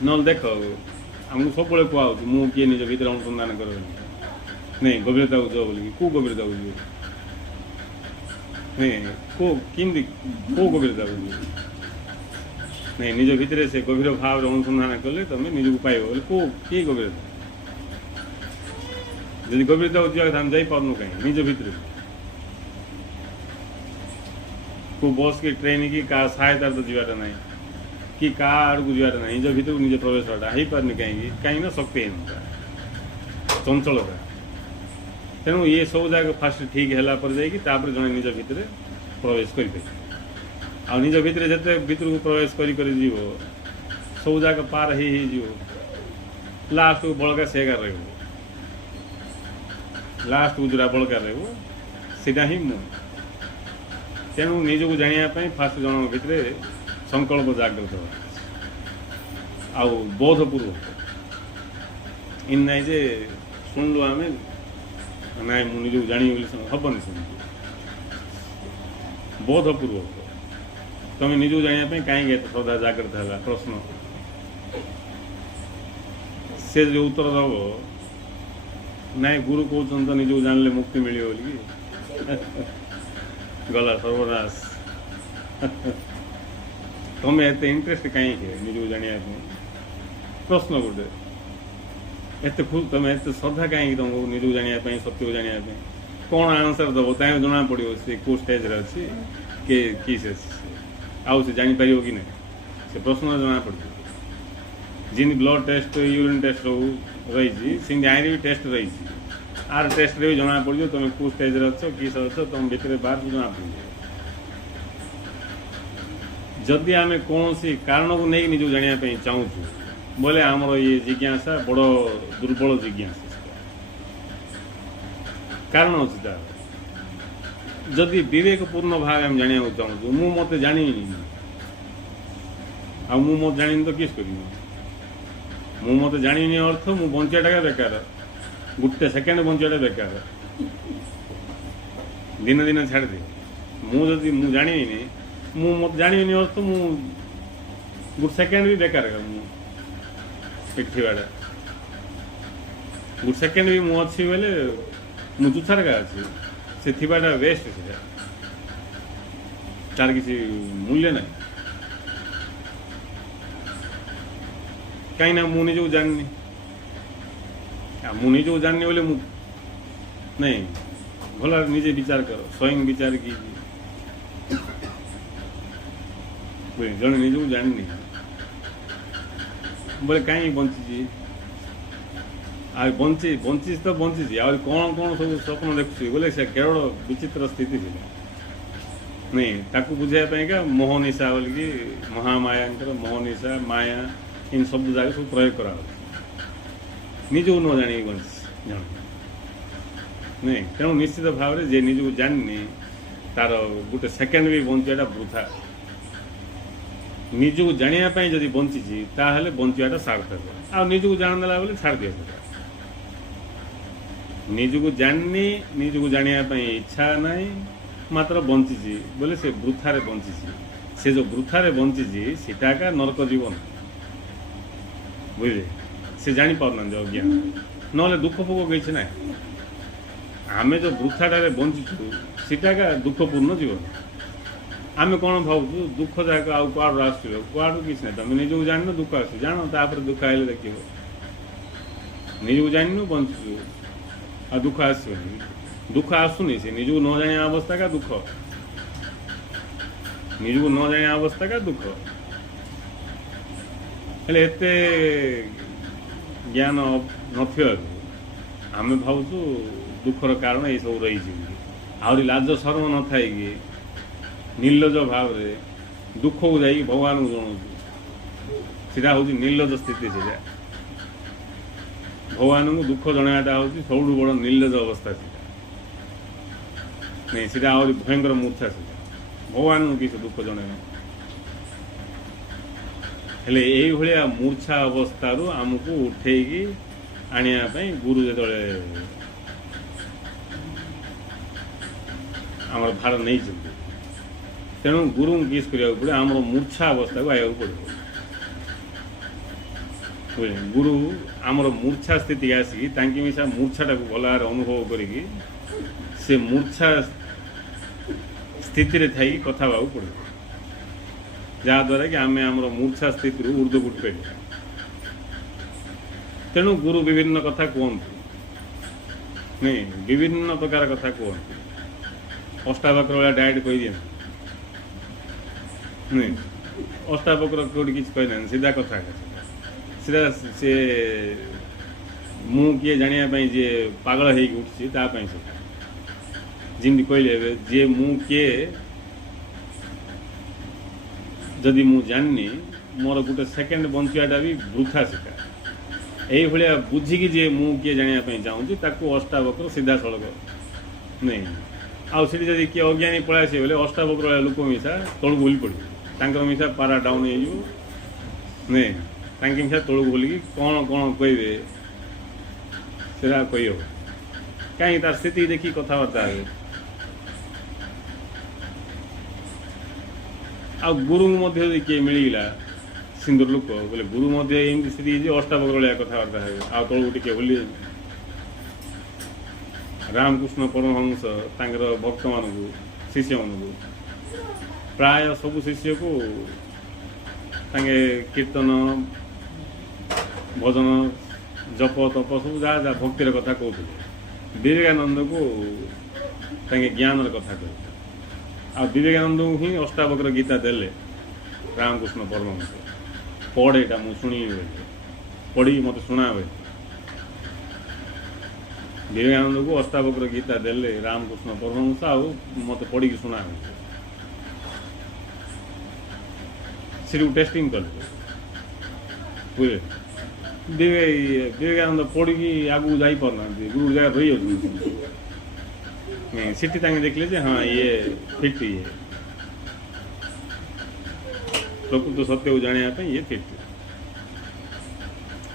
न देख आमको सब कहुच मु किए निज भीतर अनुसंधान कर नहीं गभीरता को जाओ बोलिए कौ गभीरता को जी नहीं कमी कौ गभीरता को जी नहीं निज भितर से गभीर भाव अनुसंधान कले तुम निज को पाइब बोले कौ किए गभीरता जब गभीरता को जावा जा पार्नु कहीं निज भितर को बस की ट्रेन की का सहायता तो जीवाटा ना कि का आड़ को जीवाटा ना निज भितर निज प्रवेश हो पारनी कहीं कहीं शक्तिहीन चंचलता तेणु ये सब जगह फास्ट ठीक है पर जड़े निज भितर प्रवेश कर निज भितर जिते भीतर को प्रवेश कर सब जाक पार हो लास्ट को बड़का सेगा रही लास्ट को जोड़ा बड़का रही सीटा ही मु तेणु निजक जानापी फास्ट जन भितर संकल्प जागृत आउ बोधपूर्वक इन नाई जे शुणु आम ना मुझे जानी हेनी से बोधपूर्वक तुम निजक जानापी कहीं श्रद्धा जागृत है प्रश्न से जो उत्तर दब ना गुरु कहते तो निजक जानले मुक्ति मिले बोली गला सर्वनाश तुम्हें एत इंटरेस्ट कहीं निजक जानापी प्रश्न गोटे एत तुम एत श्रद्धा कहीं तुमको निजक जानापी सत्य को जानापी कौन आंसर दब ताई जना पड़ो सी कौ स्टेज अच्छी कि से आउ से जापर कि ना से प्रश्न जना पड़ो जिन ब्लड टेस्ट यूरिन टेस्ट रही सिंह आईर भी टेस्ट रही आर टेस्ट भी जना पड़ो तुम कौ स्टेज अच्छ किस अच्छ तुम भितर बाहर जना पड़ो जदि आम कौन सी कारण को नहीं निज जानापी चाहूँ बोले आमर ये जिज्ञासा बड़ दुर्बल जिज्ञासा कारण अच्छी तार जदि विवेकपूर्ण भाव आम जाना चाहूँ मु मत जानी आ मु मत जानी तो किस कर मु मत जानी अर्थ मु बंचाटा बेकार गोटे सेकेंड बंचाटा बेकार दिन दिन छाड़ दे मुझे मु जानी मु मत जानी अर्थ मु गोटे सेकेंड भी बेकार पिठाटा गोटे सेकेंड भी मु अच्छी बोले मु जुथार का अच्छी से थीबाटा वेस्ट से तार किसी मूल्य ना कहीं ना मु निजक जाननी मु निजक जाननी बोले मु नहीं भला निजे विचार करो स्वयं विचार कीजिए जन निजक जाननी बोले कहीं बंची आ बंची बंची तो बंची आ कौन कौन सब स्वप्न देखुची बोले से केवल विचित्र स्थिति थी नहीं ताकू बुझाई का मोहनिशा बोलिकी महामाया मोहनिशा माया इन शब्द जगह सब प्रयोग करा निजक न जानी बंची जान नहीं तेणु निश्चित भाव में जे निजक जाननी तार गोटे सेकेंड भी बंचाटा वृथा निजक जानापी जदि बंची ताहले बंचाटा सार्थक आ निजक जानदेला बोले छाड़ दिया निजक जाननी निजक जानापी इच्छा ना मात्र बंची बोले से वृथारे बंची से जो वृथारे बंची सीटा का नरक जीवन बुझे से जानी पारना अज्ञान ना दुख भोग गई ना आम जो वृथाटारे बंचीचु सीटा का दुखपूर्ण जीवन आम कौन भावु दुख जाक आउ कुआड़ आस कुआड़ किसी ना तुम निजक जान दुख आस जान तापर दुख आए देख निजक जान बंचु आ दुख आस दुख आसुनी से निजक न जाने अवस्था का दुख निजक न जाने अवस्था का दुख हेले एते ज्ञान नम भावु दुखर कारण ये सब रही आहरी लाज शर्म न था कि निर्लज भाव रे दुख को जाइए भगवान को जनाऊँ सीटा हूँ निर्लज स्थिति से भगवान को दुख जनाटा हूँ सब बड़ निर्लज अवस्था से नहीं सीटा आहरी भयंकर मूर्छा से भगवान को किसी दुख जन हेले ये मूर्छा अवस्था आमको उठेगी आने गुरु जो आम भार नहीं चलते तेणु गुरु किस करा पड़े आम मूर्छा अवस्था को आया पड़े गुरु आमर मूर्छा स्थिति आसिक मिशा मूर्छाटा को भल भाव अनुभव करी से मूर्छा स्थिति थी कथा हाँ पड़े जहाद्वारा कि आम आम मूर्छा स्थिति ऊर्ध्व को उठे तेणु गुरु विभिन्न कथा कहते नहीं विभिन्न प्रकार कथा कहते अष्टावक्र वाला डायरेक्ट कही दिए नहीं अष्टावक्र कौटी किसी कही ना सीधा कथा सीधा से मु किए जानापी जे पागल हो उठी जमी कहले जे मु किए जदि मु जाननी मोर गोटे सेकेंड बंचाटा भी वृथा शिखा यही बुझिकी जे मु किए जानापी चाहूँगी ताकू अष्टावक्र सीधा सड़क नहीं आउ से किए अज्ञानी पलि आसे बोले अष्टावक्र लोक मिशा तलू बुली पड़े मिशा पारा डाउन नहीं मिशा तलू बुलिकी कौन कौन कहे से कही हम कहीं तार स्थिति देखी कथबार्ता हे आ गुरु किए मिलला सिंदूर लोक बोले गुरु एमती स्थिति अष्टावक्र भाया कथबार्ता हे आ तलू टे भूली रामकृष्ण परमहंस तांकर भक्त मानू शिष्य मानू प्राय सब शिष्य को तांगे कीर्तन भजन जप तप सब जहाँ जहाँ भक्तिर कथा कहते विवेकानंद को तांगे ज्ञान कथा कहते आ विवेकानंद ही अष्टावक्र गीता देले रामकृष्ण परमहंस पढ़ेटा मु शुणी पढ़ी मत शुणा हुए विवेकानंद को अष्टावक्र गीता देले रामकृष्ण परमहंस आ मत पढ़ी शुणा से टेस्टिंग कले बुझे विवेकानंद पढ़ी आगू जा पारना गुरु जगह रही सीटी देखले जे हाँ ये फिट ये प्रकृत सत्य को जानापी ये फिट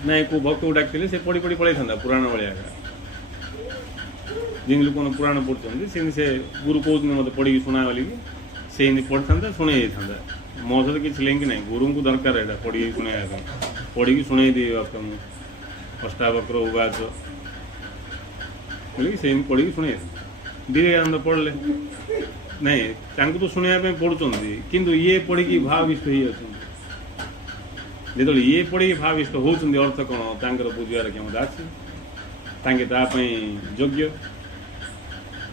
ना को भक्त को डाकते से पढ़ी पढ़ी पढ़ाई था पुराण भाया जिन लोक पुराण पढ़ते से गुरु कहते मत पढ़ी शुणा बोल से पढ़ी था शुणे था मो सहित किसी लिंक ना गुरु को दरकार है पढ़ी शुणा पढ़ी शुणे दे अष्टावक्र उवाच बोल से पढ़ी शुणे विवेकानंद पढ़ले नहीं तो शुणापी पढ़ुं किंतु ये पढ़ी भाविष्ट ही जो ये पढ़ी भाविष्ट होती अर्थ कौन तर बुझार क्षमता अच्छी योग्य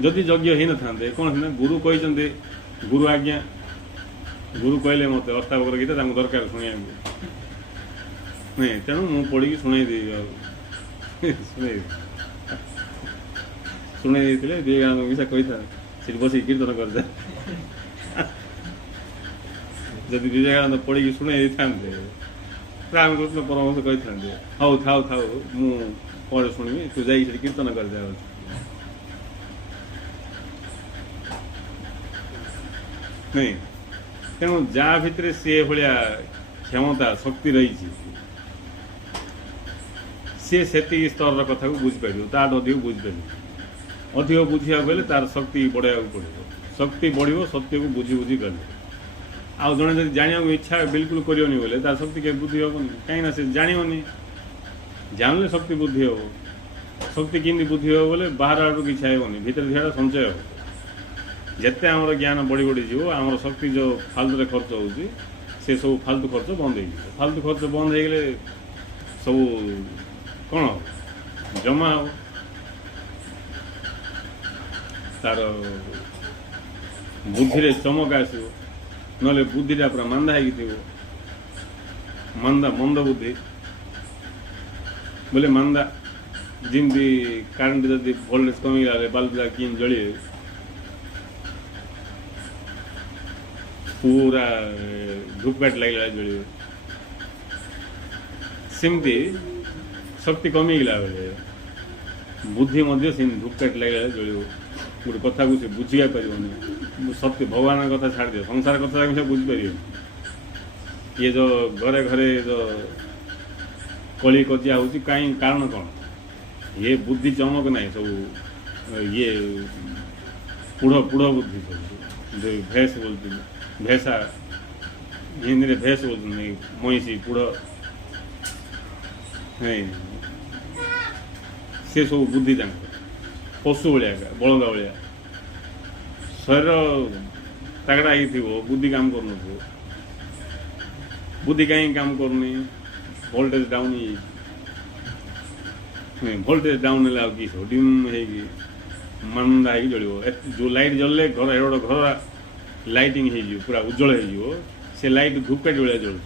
जदि योग्य हो न था कौन था गुरु कहते गुरु आज्ञा गुरु कहले मत अष्टावक्र गीता दरकार शुणा नहीं तेणु मु पढ़ी शुणे शुणे विवेकानंद मिशा कही था बस कीर्तन कर जदि विवेकानंद पढ़ी शुणे था रामकृष्ण परमहंस कही था हाउ थाउ थाउ मु पढ़े शुणी तू जा कीर्तन कर दे नहीं तेणु जहाँ भितर सी भाया क्षमता शक्ति रही सी से स्तर कथा को बुझीपार ताठ अधिक बुझीपार अधिक बुझा बेले तार शक्ति बढ़ाया पड़ो शक्ति बढ़ो सत्य को बुझी बुझी गले आउ जड़े जब जाना इच्छा बिल्कुल करनी बोले तार शक्ति के बुद्धि हेनी कहीं से जाननी जानले शक्ति बुद्धि हम शक्ति केमी बुद्धि हे बोले बाहर आड़ कि हेनी भितर धिया संचय हो जिते आम ज्ञान बढ़ी बढ़ी जीव आम शक्ति जो फालतू खर्च हो सब फालतू खर्च बंद हो फालतू खर्च बंद हो गले सब कौन जमा हो तार बुद्धि चमक आसो ना बुद्धिटा पूरा मांदा हो मांदा मंद बुद्धि बोले मांदा जमी करेन्ट जदि भोल्टेज कमिगला बल्ब कि जल पूरा धूपकाठ लगे जल सेमती शक्ति कमिगला बेले बुद्धि धूपकाठ लगे जल गोटे कथा को बुझा पार सत्य भगवान कथा छाड़ दियो संसार कथा बुझीपर ये जो घरे घरे जो कली कजिया हो कहीं कारण कौन ये बुद्धि चमक ना सब ये पुढ़ पुढ़ बुद्धि सब जो भैंस बोलते भैंसा हिंदी में भैंस बोलते महिषी पुढ़ से सब बुद्धि पशु भाया बलदा भाया शरीर तगड़ा ही बुद्धि काम कर बुद्धि कहीं काम करनी वोल्टेज डाउन वोल्टेज डाउन है कि डिम है मंदा है जल जो लाइट जल्ले घर एड घर लाइटिंग हो पूरा उज्जवल हो से लाइट धूपकाठ भाया जल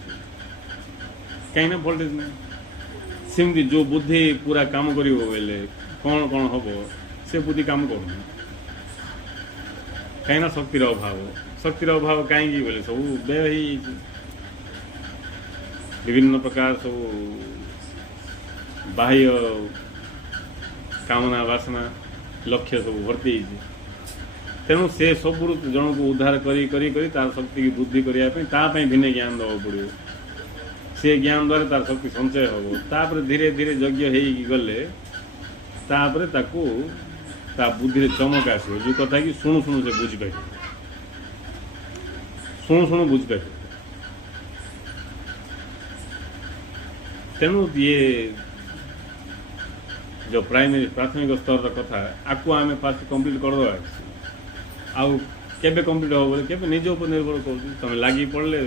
कहीं वोल्टेज ना सेमती जो बुद्धि पूरा काम कर कौन कौन हम से बुद्धि काम कर कहीं शक्तिर अभाव कहीं बोले सब व्यय विभिन्न प्रकार सब बाह्य कामना वासना लक्ष्य सब भर्ती तेणु से सब जन को उद्धार करी करी करी तार शक्ति की बुद्धि करने भिन्न ज्ञान देवा पड़ो से ज्ञान द्वारा तार शक्ति संचय हम तापर धीरे धीरे यज्ञ हो गले तापर ताकू ता बुद्धि चमक आस जो कथा कि शुणु शुणु से बुझीपार शुणु शुणु बुझीपार तेणु ये जो प्राइमरी प्राथमिक स्तर कथा आपको आम फास्ट कंप्लीट करदे आउ केबे कंप्लीट हो बोले केबे निज ऊपर निर्भर कर तुम लगी पड़े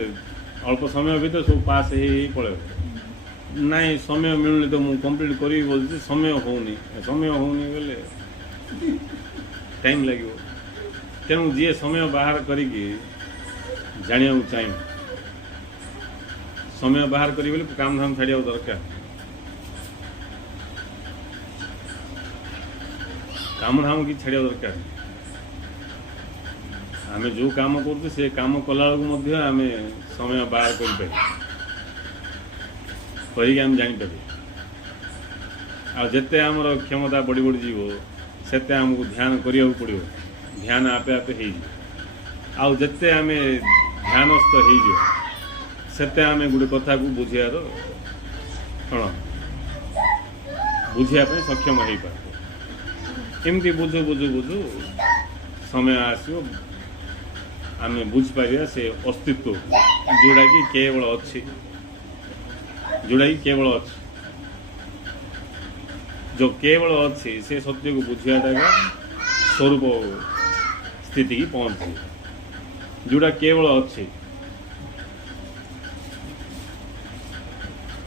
अल्प समय भीतर सब पास हो पड़े नाई समय मिलूनी तो मुझे कंप्लीट करी बोल समय होनी बोले टाइम लगे तेणु जी समय बाहर करी जाना चाहिए समय बाहर करी बोले काम धाम छाड़ा दरकार काम धाम की छाड़ा दरकार आम जो काम कर से काम कला आम समय बाहर कर जापर आते आमर क्षमता बढ़ी बढ़ी जीव से आमको ध्यान करिया पड़ो ध्यान आपे आपे हो जिते आम ध्यानस्थ हो से आम गोटे कथा को बुझार कौन बुझापी सक्षम हो पार एमती बुझु बुझु बुझु समय आसो आम बुझीपर से अस्तित्व जोड़ा कि केवल अच्छी जोड़ा कि केवल अच्छी जो केवल अच्छी से सत्य को बुझाटा स्वरूप स्थिति की पहुंचे जोड़ा केवल अच्छी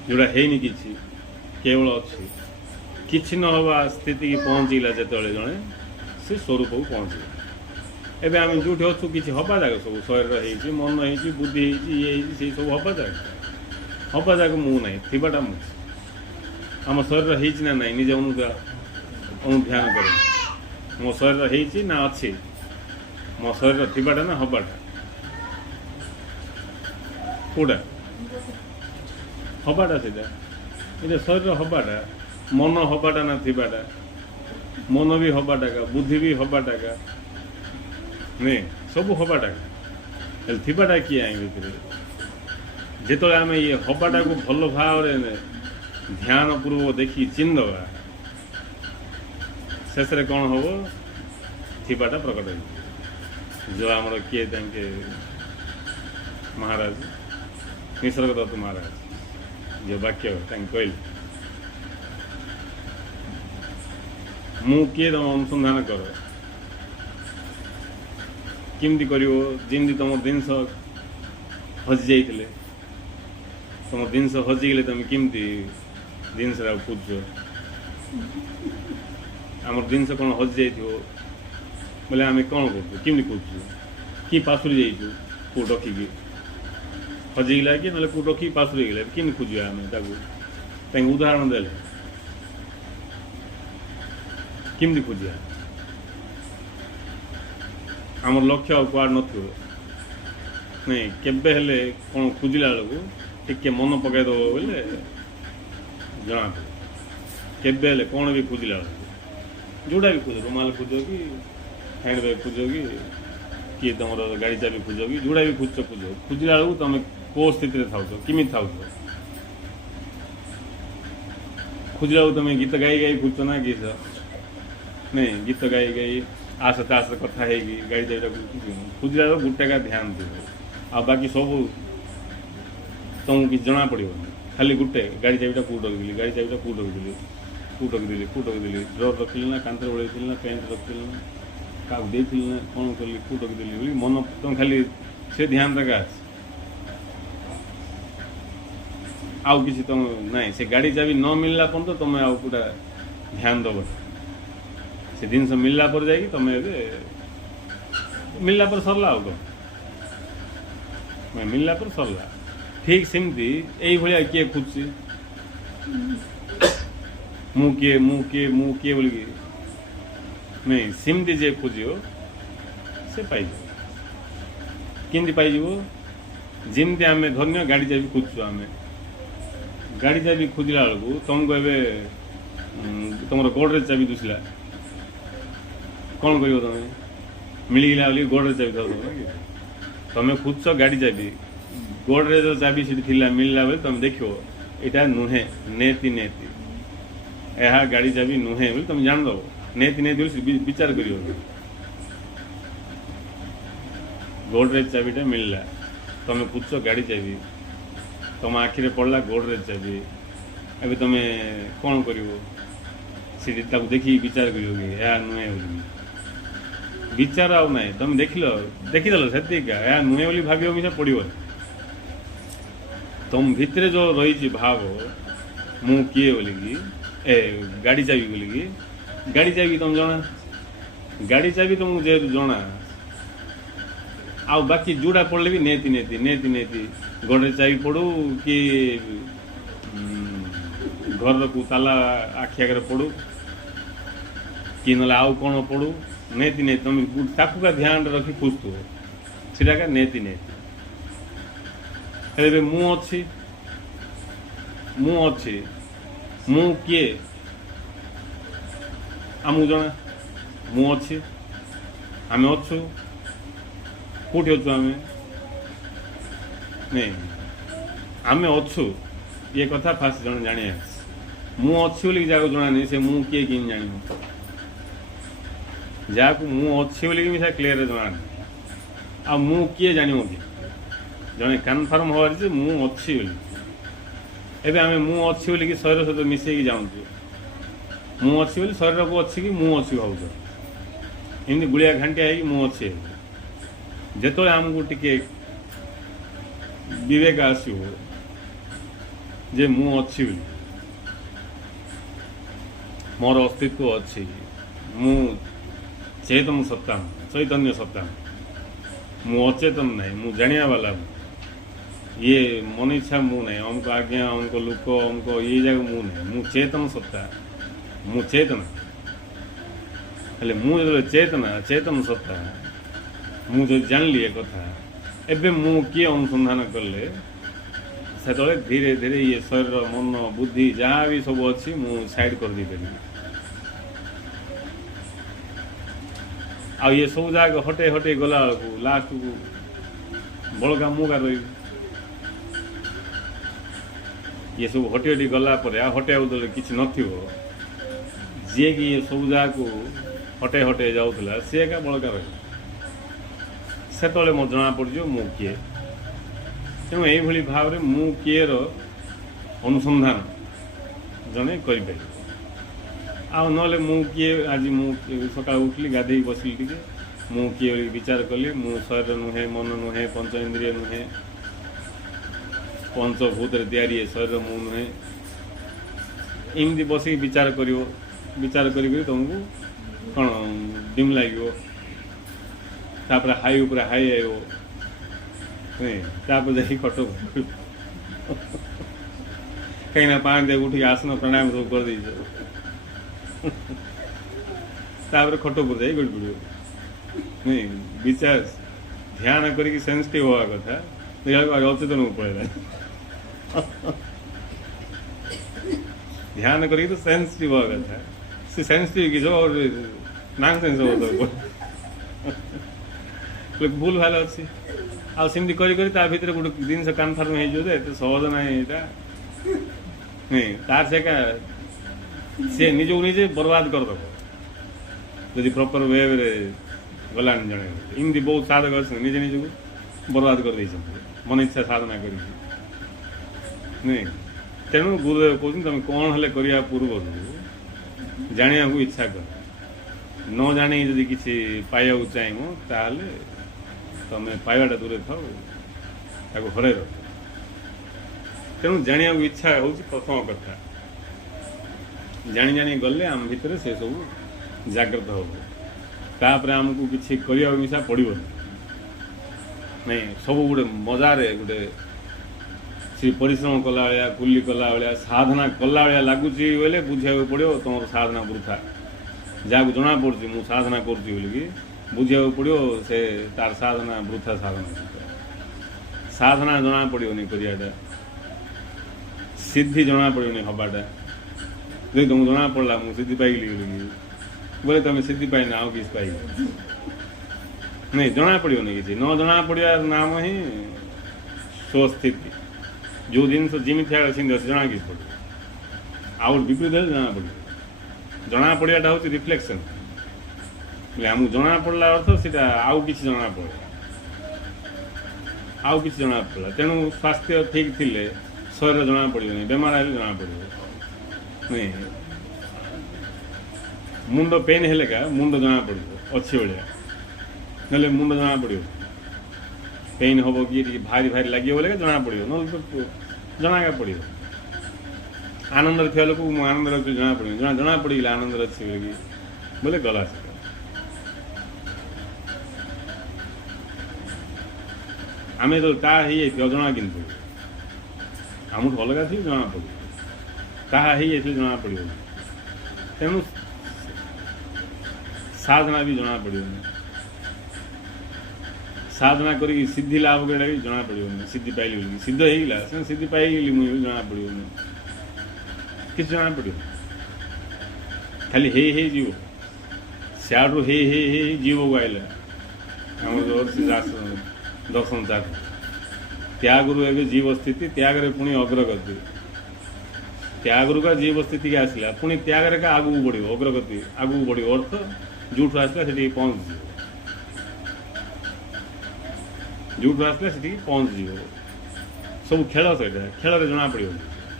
जोड़ा है किसी केवल अच्छी किसी न हवा स्थिति की पहुँचला जो जड़े से स्वरूप को पहुँचे एवं आम जो अच्छु कि हवा जगह सब शरीर हो मन हो बुद्धि ये सब हवा जगह हवा जगह मु ना थीबाटा आम शरीर हो ना निज अनुध्यान कर मो शरीर हो ना अच्छी मो शरीर थीबाटा ना हवाटा कौटा हवाटा से शरीर हवाटा मन हवाटा ना थीबाटा मन भी हवाटा का बुद्धि भी हवाटा का नहीं सब हवाटा थीबाटा किए आई भितर जो आम ये हवाटा को भल भाव ध्यान पूर्वक देखी चिन्हवा शेष कौन हम थीबाटा प्रकट हो जो आमर किए महाराज निसर्ग दत्त महाराज जो वाक्य कहले मु किए तुम अनुसंधान कर किमती कर जमी तुम जिनस हजि जाइए तुम जिनस हजिगले तुम किमती जिनस खोज आम जिनस कौन हजि जाइए बोले आम कौन करमती खोजु कि पासुरी जाइए कौ रखिकी हजिगला कि ना कौ रखी पासुरी गला कि खोजा आम उदाहरण देले किमती खोजा आम लक्ष्य कुआड़ न नहीं केबे हेले कौन खोजला बेलू टिके मन पकईद बोले जना केबे हेले कौन भी खोजला बेलू जोड़ा भी खोज रुमाल खोज कि हैंड बैग खोज कि तुम गाड़ी चाबी खोज कि जोड़ा भी खोज खोजला बेलू तुम कौ स्थित था किमी था खोजला तुम गीत गाई गाई खोज ना कि नहीं गीत गाई गाई आस तास कथा है गाड़ी चाबी खोजला गोटे का ध्यान दे आ बाकी सब तुमको किसी जना पड़ो खाली गोटे गाड़ी चाबीटा कौ रखिली गाड़ी चाबीटा कौ रखिली कौ रखिदेली कौ रखिदेली ड्रर रखिली ना कांतर ओढ़ी ना पैंट रखिली ना क्या देती ना कौन कली कौ रखिदेली मन तुम खाली से ध्यान रखा आउ किसी तुम ना से गाड़ी चाबी न मिलला पर्यंत तुम आउ पूरा ध्यान दब से जिनस मिलला पर जाकि तुम मिलला पर सरला मिलला पर सरला ठीक सेमती यही भाया किए खोजुची मु किए बोल नहीं सेमती जे खोज से पाई केमती पाई जमती आम धन्य गाड़ी चाबी खोजु आम गाड़ी चाबी खोजला बेलू तुमको एवं तुम गोड्रेज चाबी दुसला कौन कर तुम मिलगला बोली गोड्रेज चाबी धर कि तुम खोज गाड़ी चाबी गोड्रेज चाबी से मिलला बेले तुम देख यहाँ नुहे नेति नेति यह गाड़ी चाबी नुहे बोली तुम जान दब नेति नेति विचार कर गोड्रेज चाबीटा मिलला तुम खोज गाड़ी चाबी तुम आखिरे पड़ला गोड्रेज चाबी अभी तुम कौन कर देखिए विचार कर नुहे विचार आउ ना तुम देखीदेल से या नुहे बोली भाव मिसा पड़ो तुम भितर जो रही भाव मु किए बोलिकी गाड़ी चाबी बोलिकी गाड़ी चाबी तुम जना गाड़ी चाबी तुमको जेहतु जना आ बाकी जुड़ा पड़े भी नेति नेति नेति नेति गोड्रेज चाबी पड़ू कि घर को ताला आखि आगे पड़ू कि ना आउ कौन पड़ू नेति नेति तुम ताकू का ध्यान रखी खोजु सीटा का नेति नेति हेले मु अच्छी मु किए आमको जना मु अच्छी आम अच्छु कौटी अच्छु आम नहीं आम अच्छु ये कथा फास्ट जन जाने मु अच्छी बोली जहाँ जना नहीं से मु किए कि जान जहाँ को मु अच्छी बोली मिसा क्लीयर जना आ मु किए जान कि जड़े कनफर्म हबार जे मु अच्छी बोली एबे आम मु अच्छी बोली शरीर सहित मिसेक जाऊँ मु अच्छी बोली शरीर को अच्छी कि मु अच्छी भाव एमती गुड़िया घंटिया है मु अच्छी जिते आमको टिके विवेक आसो जे मु अच्छी बोली मोर अस्तित्व अच्छी मु चेतन सत्ता चैतन्य सत्ता मु अचेतन नहीं मु जानिया वाला ये मन इच्छा मु नहीं हमको आज्ञा हमको लोक हमको ये जगह मु नहीं मु चेतन सत्ता मु चेतना हेले मु जो चेतना चेतन सत्ता मु जो जानली कथा एबे मु किए अनुसंधान कले से धीरे धीरे ये शरीर मन बुद्धि जहाँ भी सब अच्छी मु साइड कर दी पारि आ ये सब जाग हटे हटे गला लास्ट को बड़का मुगा रही ये सब हटी हटी गला हटे किसी न जी कि ये सब जाग को हटे हटे जाऊला सी क्या बड़का रही से मो जना पड़ मु किए तेणु यही भाव में मु किए अनुसंधान जने कर ना मु किए आज मु सका उठली गाधे बसली टे मु किए विचार कली मु शरीर नुहे मन नुहे पंच इंद्रिय नुहे पंचभूत तैयारी शरीर मु नुहे एमती बस विचार कर तुमको कौन डिम लगे हाई उपर हाई आयो जा खट कहीं पानी दे उठी आसन प्राणायाम सब कर दी खट उपर जा गड़ पड़ो नहीं विचार ध्यान करके सेंसिटिव हवा कथा देखा अचेतन को पड़ेगा ध्यान करके तो सेंसिटिव हवा कथा से सेंसिटिव कि और नाक सेंस हो भूल भाल अच्छी आमती कर भीतर गोटे जिन कनफर्म हो सहज ना यहाँ नहीं तार से क्या सी निज को निजे बर्बाद करदे जदि प्रॉपर वे गला जड़े इमती बहुत साधक अच्छे निजे निज को बर्बाद कर मन इच्छा साधना कर नहीं तेणु गुरुदेव कहते तुम कौन हेल्ले करने पूर्व जाना को इच्छा कर न जाणी जदि किसी पाइबा चाहब ताले तुम पाइबाटा दूरे थाओ हर रख तेणु जाना को इच्छा हूँ प्रथम कथा जानी जानी गले आम भितर से सब जागृत हो आमको किसी करने मिसा पड़ो नहीं सब गोटे मजारे गोटे सी परिश्रम कला भाया कुली कला भाया साधना कला भाया लगुच बोले बुझा पड़ो तुम साधना वृथा जहाँ को जना पड़ी मु साधना करी बुझा पड़ो से तार साधना वृथा साधना जना पड़ोनी करियाटा सिद्धि जना पड़ोनी हबाटा जो तुमको जना पड़ा मुझे सिद्धि पाई बोले तुम सिद्धि पाई ना किस पाई नहीं जना पड़ोनी किसी न जना पड़ा नाम ही स्वस्थिति जो जिन जिमी थे जना किस पड़ो आउट विपरीत जना पड़ो जना पड़ाटा हूँ रिफ्लेक्शन आमको जना पड़ा अर्थ से आउ कि जना पड़े आउ कि जना पड़ा तेणु स्वास्थ्य ठीक थिले शरीर जना पड़ोनी बेमार आए जना पड़ो नहीं मुंड पेन हेले का मुंड जना पड़ो अच्छी भाया ना मुंड जना पड़ो पेन हम कि भारी भारी लगे बोले जना पड़ो ना तो जना क्या पड़ो आनंद थे लोग आनंद रखी जना पड़ो जना जना पड़ी आनंद अच्छी बोले गला से आम तो अजଣା किंतु आम अलग थी जना पड़ो जना पड़ो तेणु साधना भी जना पड़ो साधना करी सिद्धि लाभ करा भी जना पड़ो सिद्धि पाइली बोली सिद्ध होगा सिद्धि पाइली मुझे जना पड़ो किस जना पड़ो खाली हे जीव सियाड़ू हे जीव को आइला आम दर्शन चाक त्यागरु एवं जीव स्थिति त्यागर पुणी अग्रगति त्यागरु का जीव स्थिति के आसला पुणी त्यागर का आगू बढ़ो अग्रगति आगू बढ़ो अर्थ जोठू आसला से पहुँच जोठू आसला से पहुँच जीव सब खेल से खेल जना पड़ो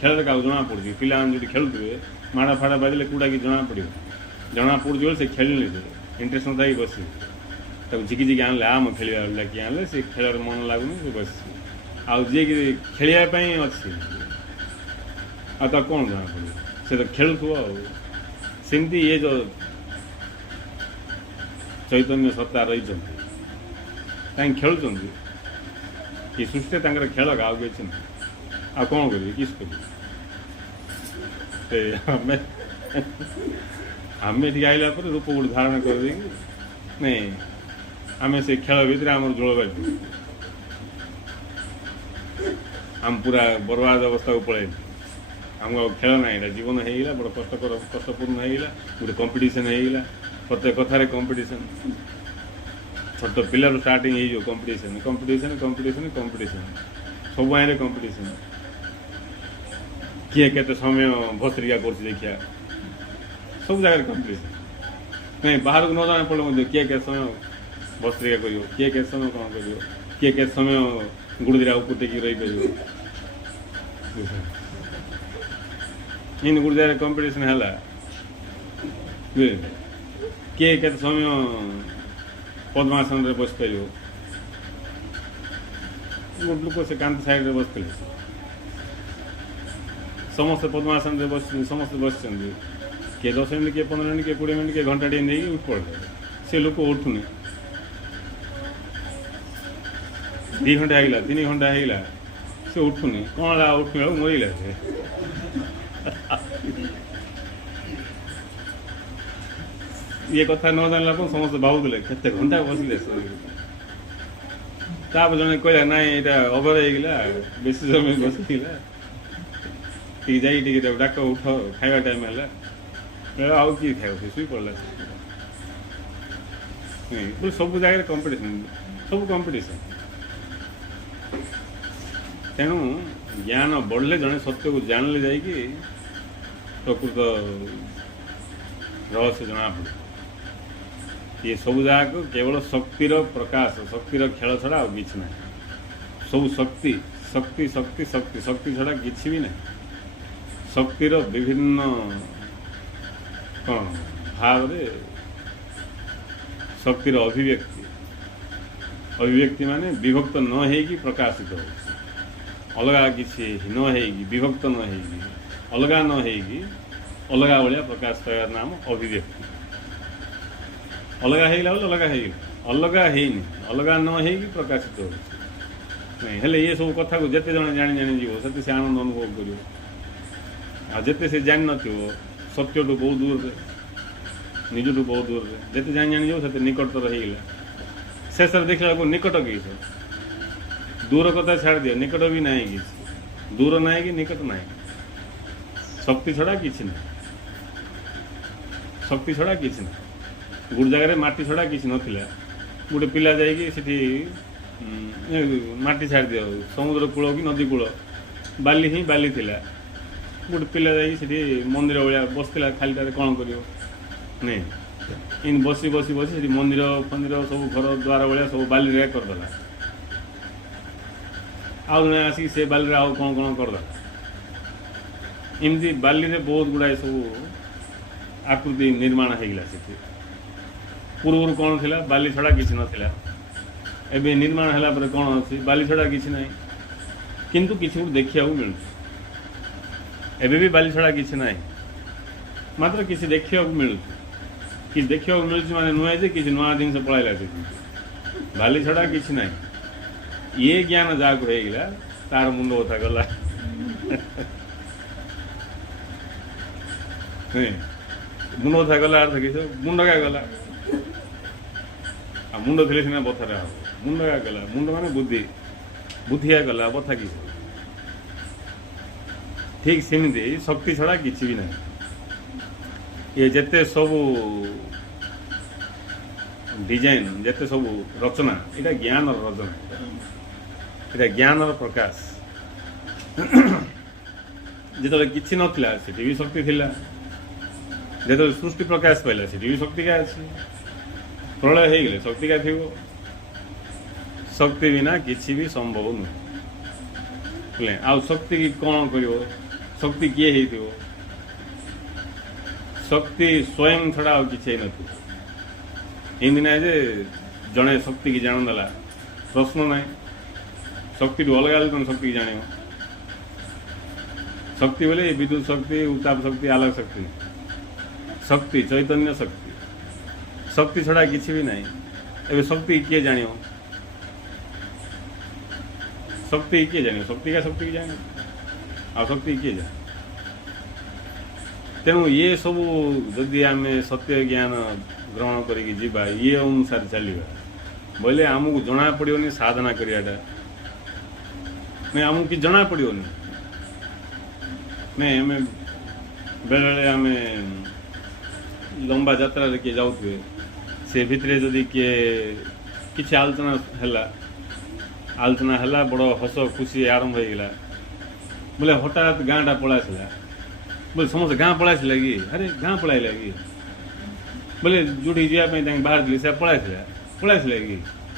खेल क्या जना पड़ी पिला जो खेलुए माड़ा फाड़ा बाजिले कूड़ा कि जना पड़ो जना पड़ो से खेलने से इंटरेस्ट न था बस झिकी झिकी आनले आम खेल कि आनले से खेल मन लगुनि से बस आउ जी खेलवाई अच्छी आ कौन जना पड़ो से तो खेलुव सेमती ये जो चैतन्य सत्ता रही कहीं खेलुं कि सृष्टि खेल का आगे आ कौन करेंगे किस करेंगे आम ये आइला रूप गुट धारण कर नहीं आम से खेल भितर आम जोड़ बाजी आम पूरा बर्बाद अवस्था को पलैल आमको खेल ना जीवन होगा बड़ कष्टकर कष्टपूर्ण होगा गोटे कंपिटिशन होगा प्रत्येक कथार कंपिटिशन छोट पिलर स्टार्टिंग हो कंपिटिशन कंपिटिशन कंपिटिशन कंपिटिशन सब आए कंपिटिशन किए केते समय भस्त्रिका कर देखिया सब जगह कंपिटिशन नहीं बाहर को न जाना पड़े किए के समय भस्त्रिका कर किए के समय कौन कर किए के समय गुड़दिरा ऊपर टेक रही पार इन गुड़दिरा कंपिटिशन है किए के समय पद्मासन रे बस पार गोटे लोक से कांत साइड रे बसते समस्त पद्मासन रे बस समस्त बस किए 10 मिनट किए 15 मिनट किए 20 मिनट किए घंटा नहीं उठ पड़े से लोक उठुनि 2 घंटा होगा 3 घंटा होगा से उठुनि कौन उठने मरला से ये कथा न जानला समस्त भावुले केते घंटा बसले जन कहला ना यहाँ ओवर होगा बेस समय बसला जा डाक उठ खावा टाइम है आउ किए खाए शुई पड़ा सब जगह कंपिटिशन सब कंपिटिशन तेणु ज्ञान बढ़ले जड़े सत्य को जानले जाकि प्रकृत रहस्य जना पड़े ये सब जगह केवल शक्तिर प्रकाश शक्तिर खेल छड़ा आ कि ना सब शक्ति शक्ति शक्ति शक्ति शक्ति छड़ा कि भी ना शक्तिर विभिन्न कौन भाव शक्तिर अभिव्यक्ति अभिव्यक्ति माने विभक्त न होगी प्रकाशित हो अलग किसी न होगी विभक्त न होगी अलग न होगी अलग भाया प्रकाश पाइबार नाम अभिव्यक्ति अलग होगा बोले अलग होनी अलग न होगी प्रकाशित हो नहीं हेले ये सब कथा को जिते जन जानी जानी जीव से आनंद अनुभव कर जिते से जान न सत्य टू बहुत दूर निजू बहुत दूर जिते जानी जानी जीव से निकटतर होगा शेष देखला को निकट कि दूर कथा छाड़ दियो निकट भी ना कि दूर ना कि निकट ना ଶକ୍ତି ଛଡ଼ା କିଛି ନାହିଁ, ଶକ୍ତି ଛଡ଼ା କିଛି ନାହିଁ। ଗୋଟେ ଜାଗାରେ ମାଟି ଛଡ଼ା କିଛି ନଥିଲା, ଗୋଟେ ପିଲା ଯାଇକି ସେଠି ମାଟି ଛାଡ଼ିଦିଅ, ସମୁଦ୍ର କୂଳ କି ନଦୀ କୂଳ, ବାଲି ହିଁ ବାଲି ଥିଲା, ଗୋଟେ ପିଲା ଯାଇକି ସେଠି ମନ୍ଦିର ଭଳିଆ ବସିଥିଲା ଖାଲିଟାରେ, କ'ଣ କରିବ? ନାଇଁ, ଏମିତି ବସି ବସି ବସି ସେଠି ମନ୍ଦିର ଫନ୍ଦିର ସବୁ ଘର ଦ୍ୱାର ଭଳିଆ ସବୁ ବାଲିରେ କରିଦେଲା। ଆଉ ଜଣେ ଆସିକି ସେ ବାଲିରେ ଆଉ କ'ଣ କ'ଣ କରିଦେଲା। ଏମିତି ବାଲିରେ ବହୁତ ଗୁଡ଼ାଏ ସବୁ ଆକୃତି ନିର୍ମାଣ ହେଇଗଲା ସେଠି। ପୂର୍ବରୁ କ'ଣ ଥିଲା? ବାଲି ଛଡ଼ା କିଛି ନଥିଲା। ଏବେ ନିର୍ମାଣ ହେଲା ପରେ କ'ଣ ଅଛି? ବାଲି ଛଡ଼ା କିଛି ନାହିଁ, କିନ୍ତୁ କିଛି ଗୋଟେ ଦେଖିବାକୁ ମିଳୁଛି। ଏବେ ବି ବାଲି ଛଡ଼ା କିଛି ନାହିଁ, ମାତ୍ର କିଛି ଦେଖିବାକୁ ମିଳୁଛି। କିଛି ଦେଖିବାକୁ ମିଳୁଛି ମାନେ ନୁହେଁ ଯେ କିଛି ନୂଆ ଜିନିଷ ପଳାଇଲା ସେଠି, ବାଲି ଛଡ଼ା କିଛି ନାହିଁ। ଇଏ ଜ୍ଞାନ ଯାହାକୁ ହେଇଗଲା ତାର ମୁଣ୍ଡ କଥା ଗଲା। ମୁଣ୍ଡ କଥା ଗଲା, ଅର୍ଥ କିଛି ମୁଣ୍ଡ କା ଗଲା। ଆଉ ମୁଣ୍ଡ ଥିଲେ ସିନା ବଥାଟା ହବ, ମୁଣ୍ଡ କା ଗଲା। ମୁଣ୍ଡ ମାନେ ବୁଦ୍ଧି, ବୁଦ୍ଧିଆ ଗଲା, ବଥା କିଛି। ଠିକ୍ ସେମିତି ଶକ୍ତି ଛଡ଼ା କିଛି ବି ନାହିଁ। ଇଏ ଯେତେ ସବୁ ଡିଜାଇନ୍, ଯେତେ ସବୁ ରଚନା, ଏଇଟା ଜ୍ଞାନର ରଚନା, ଏଇଟା ଜ୍ଞାନର ପ୍ରକାଶ। ଯେତେବେଳେ କିଛି ନଥିଲା ସେଠି ବି ଶକ୍ତି ଥିଲା, ଯେତେବେଳେ ସୃଷ୍ଟି ପ୍ରକାଶ ପାଇଲା ସେଠି ବି ଶକ୍ତିକା ଅଛି। ପ୍ରଳୟ ହେଇଗଲେ ଶକ୍ତିକା ଥିବ। ଶକ୍ତି ବିନା କିଛି ବି ସମ୍ଭବ ନୁହେଁ। ହେଲେ ଆଉ ଶକ୍ତି କି କ'ଣ କରିବ? ଶକ୍ତି କିଏ ହେଇଥିବ? ଶକ୍ତି ସ୍ୱୟଂ ଛଡ଼ା ଆଉ କିଛି ହେଇନଥିବ। ଏମିତି ନାହିଁ ଯେ ଜଣେ ଶକ୍ତି କି ଜାଣିଦେଲା, ପ୍ରଶ୍ନ ନାହିଁ। ଶକ୍ତିଠୁ ଅଲଗା ହେଲେ ତୁମେ ଶକ୍ତି କି ଜାଣିବ? ଶକ୍ତି ବୋଲେ ବିଦ୍ୟୁତ ଶକ୍ତି, ଉତ୍ତାପ ଶକ୍ତି, ଆଲୋକ ଶକ୍ତି। ଶକ୍ତି ଚୈତନ୍ୟ ଶକ୍ତି, ଶକ୍ତି ଛଡ଼ା କିଛି ବି ନାହିଁ। ଏବେ ଶକ୍ତି କିଏ ଜାଣିବ? ଶକ୍ତି କିଏ ଜାଣିବ? ଶକ୍ତି କି ଜାଣିବ, ଆଉ ଶକ୍ତି କିଏ ଜାଣିବ? ତେଣୁ ଇଏ ସବୁ ଯଦି ଆମେ ସତ୍ୟ ଜ୍ଞାନ ଗ୍ରହଣ କରିକି ଯିବା, ଇଏ ଅନୁସାରେ ଚାଲିବା ବୋଇଲେ ଆମକୁ ଜଣାପଡ଼ିବନି ସାଧନା କରିବାଟା। ନାଇଁ, ଆମକୁ କିଛି ଜଣାପଡ଼ିବନି। ନାଇଁ, ଆମେ ବେଳେବେଳେ ଆମେ ଲମ୍ବା ଯାତ୍ରାରେ କିଏ ଯାଉଥିବେ, ସେ ଭିତରେ ଯଦି କିଏ କିଛି ଆଲୋଚନା ହେଲା, ବଡ଼ ହସ ଖୁସି ଆରମ୍ଭ ହେଇଗଲା, ବୋଲେ ହଠାତ୍ ଗାଁଟା ପଳାଇଥିଲା। ବୋଲେ ସମସ୍ତେ ଗାଁ ପଳାଇଥିଲା କି? ଆରେ ଗାଁ ପଳାଇଲା କି? ବୋଲେ ଯୋଉଠିକି ଯିବା ପାଇଁ ତାଙ୍କେ ବାହାରିଥିଲେ ସେ ପଳାଇଥିଲା କି?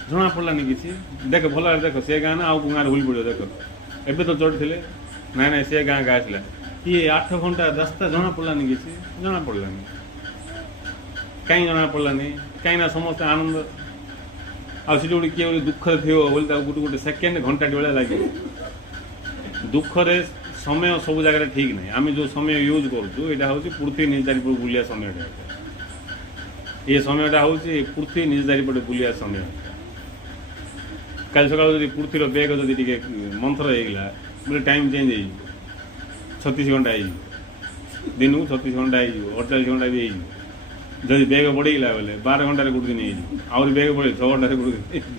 ଜଣା ପଡ଼ିଲାନି କିଛି। ଦେଖ, ଭଲ ଭାବରେ ଦେଖ, ସେ ଗାଁ ନା ଆଉ କେଉଁ ଗାଁରେ ଭୁଲି ପଡ଼ିବ। ଦେଖ, ଏବେ ତ ଚଢ଼ିଥିଲେ। ନାଇଁ, ସେ ଗାଁ ଆସିଲା। ଇଏ 8 ଘଣ୍ଟା ରାସ୍ତା ଜଣା ପଡ଼ିଲାନି କିଛି, ଜଣା ପଡ଼ିଲାନି। କାହିଁ ଜଣା ପଡ଼ିଲାନି? କାହିଁକିନା ସମସ୍ତେ ଆନନ୍ଦ। ଆଉ ସେଠି ଗୋଟେ କିଏ ଗୋଟେ ଦୁଃଖରେ ଥିବ ବୋଲି ତାକୁ ଗୋଟେ ସେକେଣ୍ଡ ଘଣ୍ଟାଟି ଭଳିଆ ଲାଗିବ। ଦୁଃଖରେ ସମୟ ସବୁ ଜାଗାରେ ଠିକ୍ ନାହିଁ। ଆମେ ଯେଉଁ ସମୟ ୟୁଜ୍ କରୁଛୁ ଏଇଟା ହେଉଛି ପୃଥିବୀ ନିଜ ଚାରିପଟେ ବୁଲିବା ସମୟଟା। ଏ ସମୟଟା ହେଉଛି ପୃଥିବୀ ନିଜ ଚାରିପଟେ ବୁଲିବା ସମୟ। କାଲି ସକାଳୁ ଯଦି ପୃଥିବୀର ବେଗ ଯଦି ଟିକେ ମନ୍ଥର ହେଇଗଲା ବୋଲେ ଟାଇମ୍ ଚେଞ୍ଜ ହେଇଯିବ। 36 ଘଣ୍ଟା ହେଇଯିବ, ଦିନକୁ 36 ଘଣ୍ଟା ହେଇଯିବ, 48 ଘଣ୍ଟା ବି ହେଇଯିବ। ଯଦି ବେଗ ବଢ଼େଇଲା ବେଲେ 12 ଘଣ୍ଟାରେ ଗୋଟେ ଦିନ ହେଇଯିବ। ଆହୁରି ବେଗ ବଢ଼େ 6 ଘଣ୍ଟାରେ ଗୋଟେ ଦିନ ହେଇଯିବ।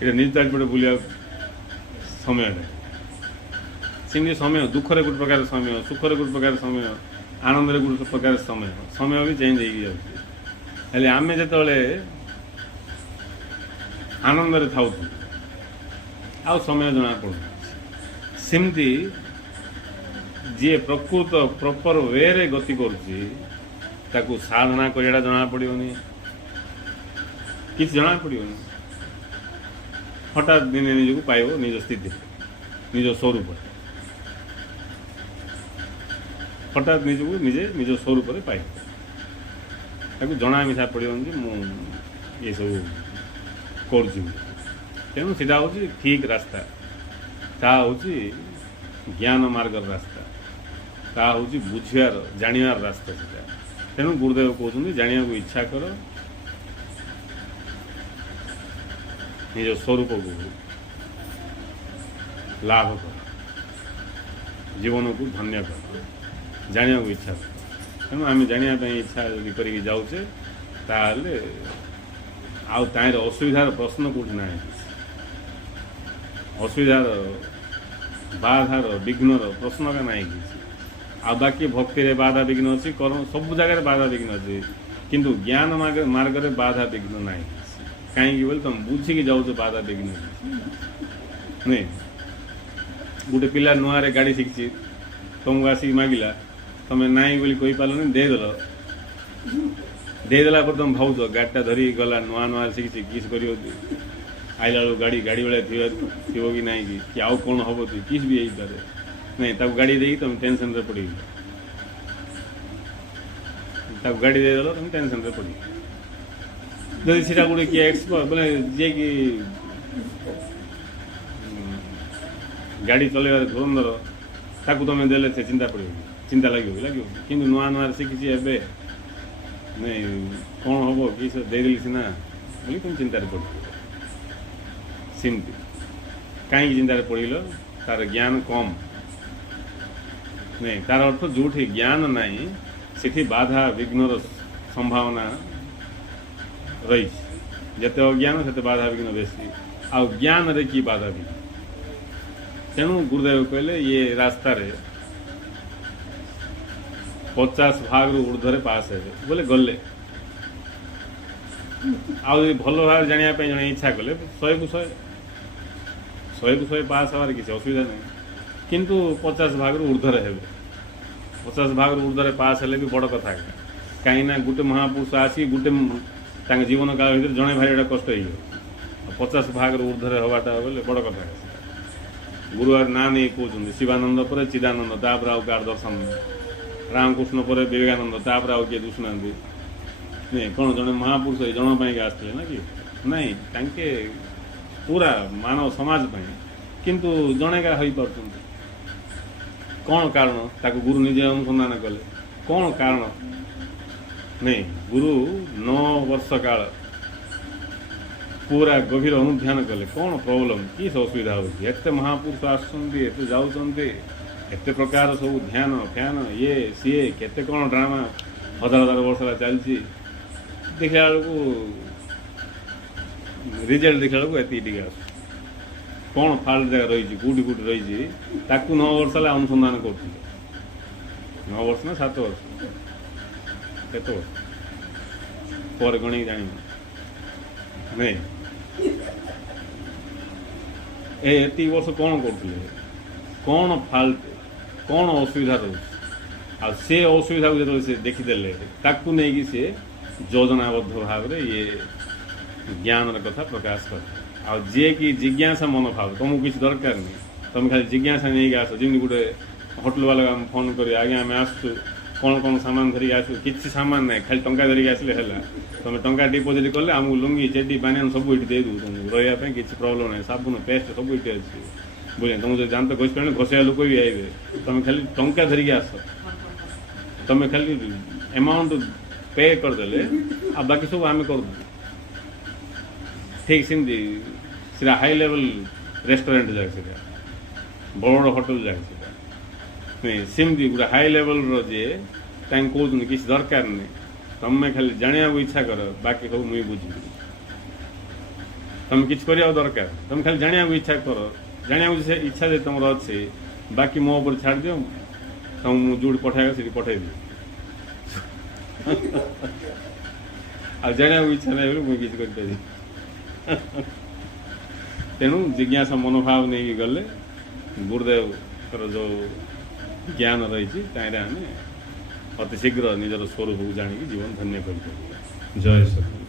ଏଇଟା ନିଜ ଚାରିପଟେ ବୁଲିବା ସମୟଟା। ସେମିତି ସମୟ, ଦୁଃଖରେ ଗୋଟେ ପ୍ରକାର ସମୟ, ସୁଖରେ ଗୋଟେ ପ୍ରକାର ସମୟ, ଆନନ୍ଦରେ ଗୋଟେ ପ୍ରକାର ସମୟ ବି ଚେଞ୍ଜ ହେଇକି ଯାଉଛି। ହେଲେ ଆମେ ଯେତେବେଳେ ଆନନ୍ଦରେ ଥାଉଛୁ ଆଉ ସମୟ ଜଣାପଡ଼ୁନି। ସେମିତି ଯିଏ ପ୍ରକୃତ ପ୍ରପର ୱେରେ ଗତି କରୁଛି ତାକୁ ସାଧନା କରିବାଟା ଜଣାପଡ଼ିବନି, କିଛି ଜଣାପଡ଼ିବନି। ହଠାତ୍ ଦିନେ ନିଜକୁ ପାଇବ ନିଜ ସ୍ଥିତିରେ, ନିଜ ସ୍ୱରୂପରେ। ହଠାତ୍ ନିଜକୁ ନିଜ ସ୍ୱରୂପରେ ପାଇବ। ତାକୁ ଜଣା ମିଶା ପଡ଼ିବନି ଯେ ମୁଁ ଏସବୁ କରୁଛି। ତେଣୁ ସେଇଟା ହେଉଛି ଠିକ୍ ରାସ୍ତା, ତାହା ହେଉଛି ଜ୍ଞାନ ମାର୍ଗର ରାସ୍ତା, ତାହା ହେଉଛି ବୁଝିବାର ଜାଣିବାର ରାସ୍ତା ସେଇଟା। ତେଣୁ ଗୁରୁଦେବ କହୁଛନ୍ତି ଜାଣିବାକୁ ଇଚ୍ଛା କର, ନିଜ ସ୍ୱରୂପକୁ ଲାଭ କର, ଜୀବନକୁ ଧନ୍ୟ କର, ଜାଣିବାକୁ ଇଚ୍ଛା କର। ତେଣୁ ଆମେ ଜାଣିବା ପାଇଁ ଇଚ୍ଛା ଯଦି କରିକି ଯାଉଛେ ତାହେଲେ ଆଉ ତାହିଁର ଅସୁବିଧାର ପ୍ରଶ୍ନ କେଉଁଠି ନାହିଁ। ଅସୁବିଧାର बाधार विघ्नर प्रश्न का नाई किसी आ बाकी भक्ति रे बाधा विघ्न अच्छी कर्म सब जगह बाधा विघ्न अच्छी किंतु ज्ञान मार्ग रे बाधा विघ्न नाई कहीं बोले तुम बुझिकी जाऊच बाधा विघ्न नहीं गोटे पिला नुआ रे गाड़ी शिखी तुमको आसिक मागिला तुम्हें नाई बोली कही पारल देदेला पर तुम भावुच गाड़ीटा धरी गला नुआ नुआ शिखी किस कर आइला गाड़ी गाड़ी वाला थी कि ना कि आउ कौन हम किस भी यही पारे नहीं ताको गाड़ी देगी तुम टेंशन रे पड़ी ताको गाड़ी देदेल तुम टेंशन रे पड़ी जदि सीटा गोटे किए एक्सपर्ट बोले जे कि गाड़ी चलैबार धुरंधर ताकू तुम देले से चिंता लगे कि नुआ नुआ शिखी ए नहीं कौन हम कि देदेली सीना बोली तुम चिंतार पड़ सिमती कहीं चिंतार पड़ल तार ज्ञान कम नहीं तार अर्थ जो ज्ञान नहीं से बाधा विघ्नर संभावना रही जिते अज्ञान से बाधा विघ्न बेसी आ ज्ञान रे की बाधा विघ्न तेणु गुरुदेव कहले ये रास्ता रे 50 भाग रु ऊर्धरे पास है बोले गले आउ भल भाव जाना जड़े इच्छा कले 100 को 100 पास हमारे किसी असुविधा नहीं किंतु 50 भाग रु ऊर्धरे हे 50 भाग रु ऊर्धरे पास हेले भी बड़ कथा कहीं गोटे महापुरुष आसी गोटे जीवन काल भर जड़े भाई कष्ट हो 50 भाग रु ऊर्धरे हवाटा बोले बड़ कथा गुरुवार ना नहीं कहते शिवानंद पर चिदानंद तापर आउ कार दर्शन रामकृष्ण पर विवेकानंद तापर आउ किए दुष्णा नहीं कौन जड़े महापुरुष जन पाई आसते ना कि नहीं तांके पूरा मानव समाज पाई किंतु जड़े का हो पार कौन कारण ताको गुरु निजे अनुसंधान कले कौन कारण नहीं गुरु 9 वर्ष काल पूरा गभीर अनुध्यान कले कौन प्रोब्लेम किस असुविधा होते महापुरुष आसुँचे एत प्रकार सब ध्यान फैन ये सी केते कौन ड्रामा 1000 वर्ष चलती देखला रिजल्ट देखला ये आस कौन फाल्ट जगह रही कौटी रही 9 वर्ष अनुसंधान कर 9 वर्ष ना 7 वर्ष केत वर्ष पर गणी जान नहीं एति वर्ष कौन करते कौन फाल्ट कौन असुविधा रोचे से असुविधा को जो देखीदे ताकू नहीं सी योजनाबद्ध भाव में ये ज्ञान कथा प्रकाश कर आ जे कि जिज्ञासा मनोभाव तुमको किसी दरकार नहीं तुम खाली जिज्ञासा नहीं आस जमी गोटे होटेल वाला फोन कर आज्ञा आम आसु कौन कौन सामान धरिक आसु किसी सामान ना खाली टंका धरिक आसले है तुम टंका डिपोजिट कले आमको लुंगी चेटी बानियान सब ये दे दूँ तुमको रही किसी प्रोब्लेम ना साबुन पेस्ट सब ये अच्छे बुझे तुम जो जानते घोष पाने घोषिया लोक भी आए तुम खाली टंका धरिक आस तुम खाली अमाउंट पे करदे आ बाकी सब आम कर ठीक सेमती सीधा हाई लेवल रेस्टोरेंट जाए सीधा बड़ होटेल जाए सीधा नहीं सेमती गोटे हाई लेवल रे कहते किसी दरकार नहीं तुम्हें खाली जाना इच्छा कर बाकी सब मुझे बुझी तुम किसी करने दरकार तुम खाली जाना इच्छा कर जाना इच्छा जे तुम अच्छे बाकी मो ऊपर छाड़ दियो तुम जो पठाएगा सीधी पठाई दी आ जाना इच्छा नहीं बोले मुझे किसी कर तेणु जिज्ञासा मनोभाव नहीं गले गुरुदेव जो ज्ञान रही आम अति शीघ्र निजर स्वरूप जाणी जीवन धन्य कर जय सर।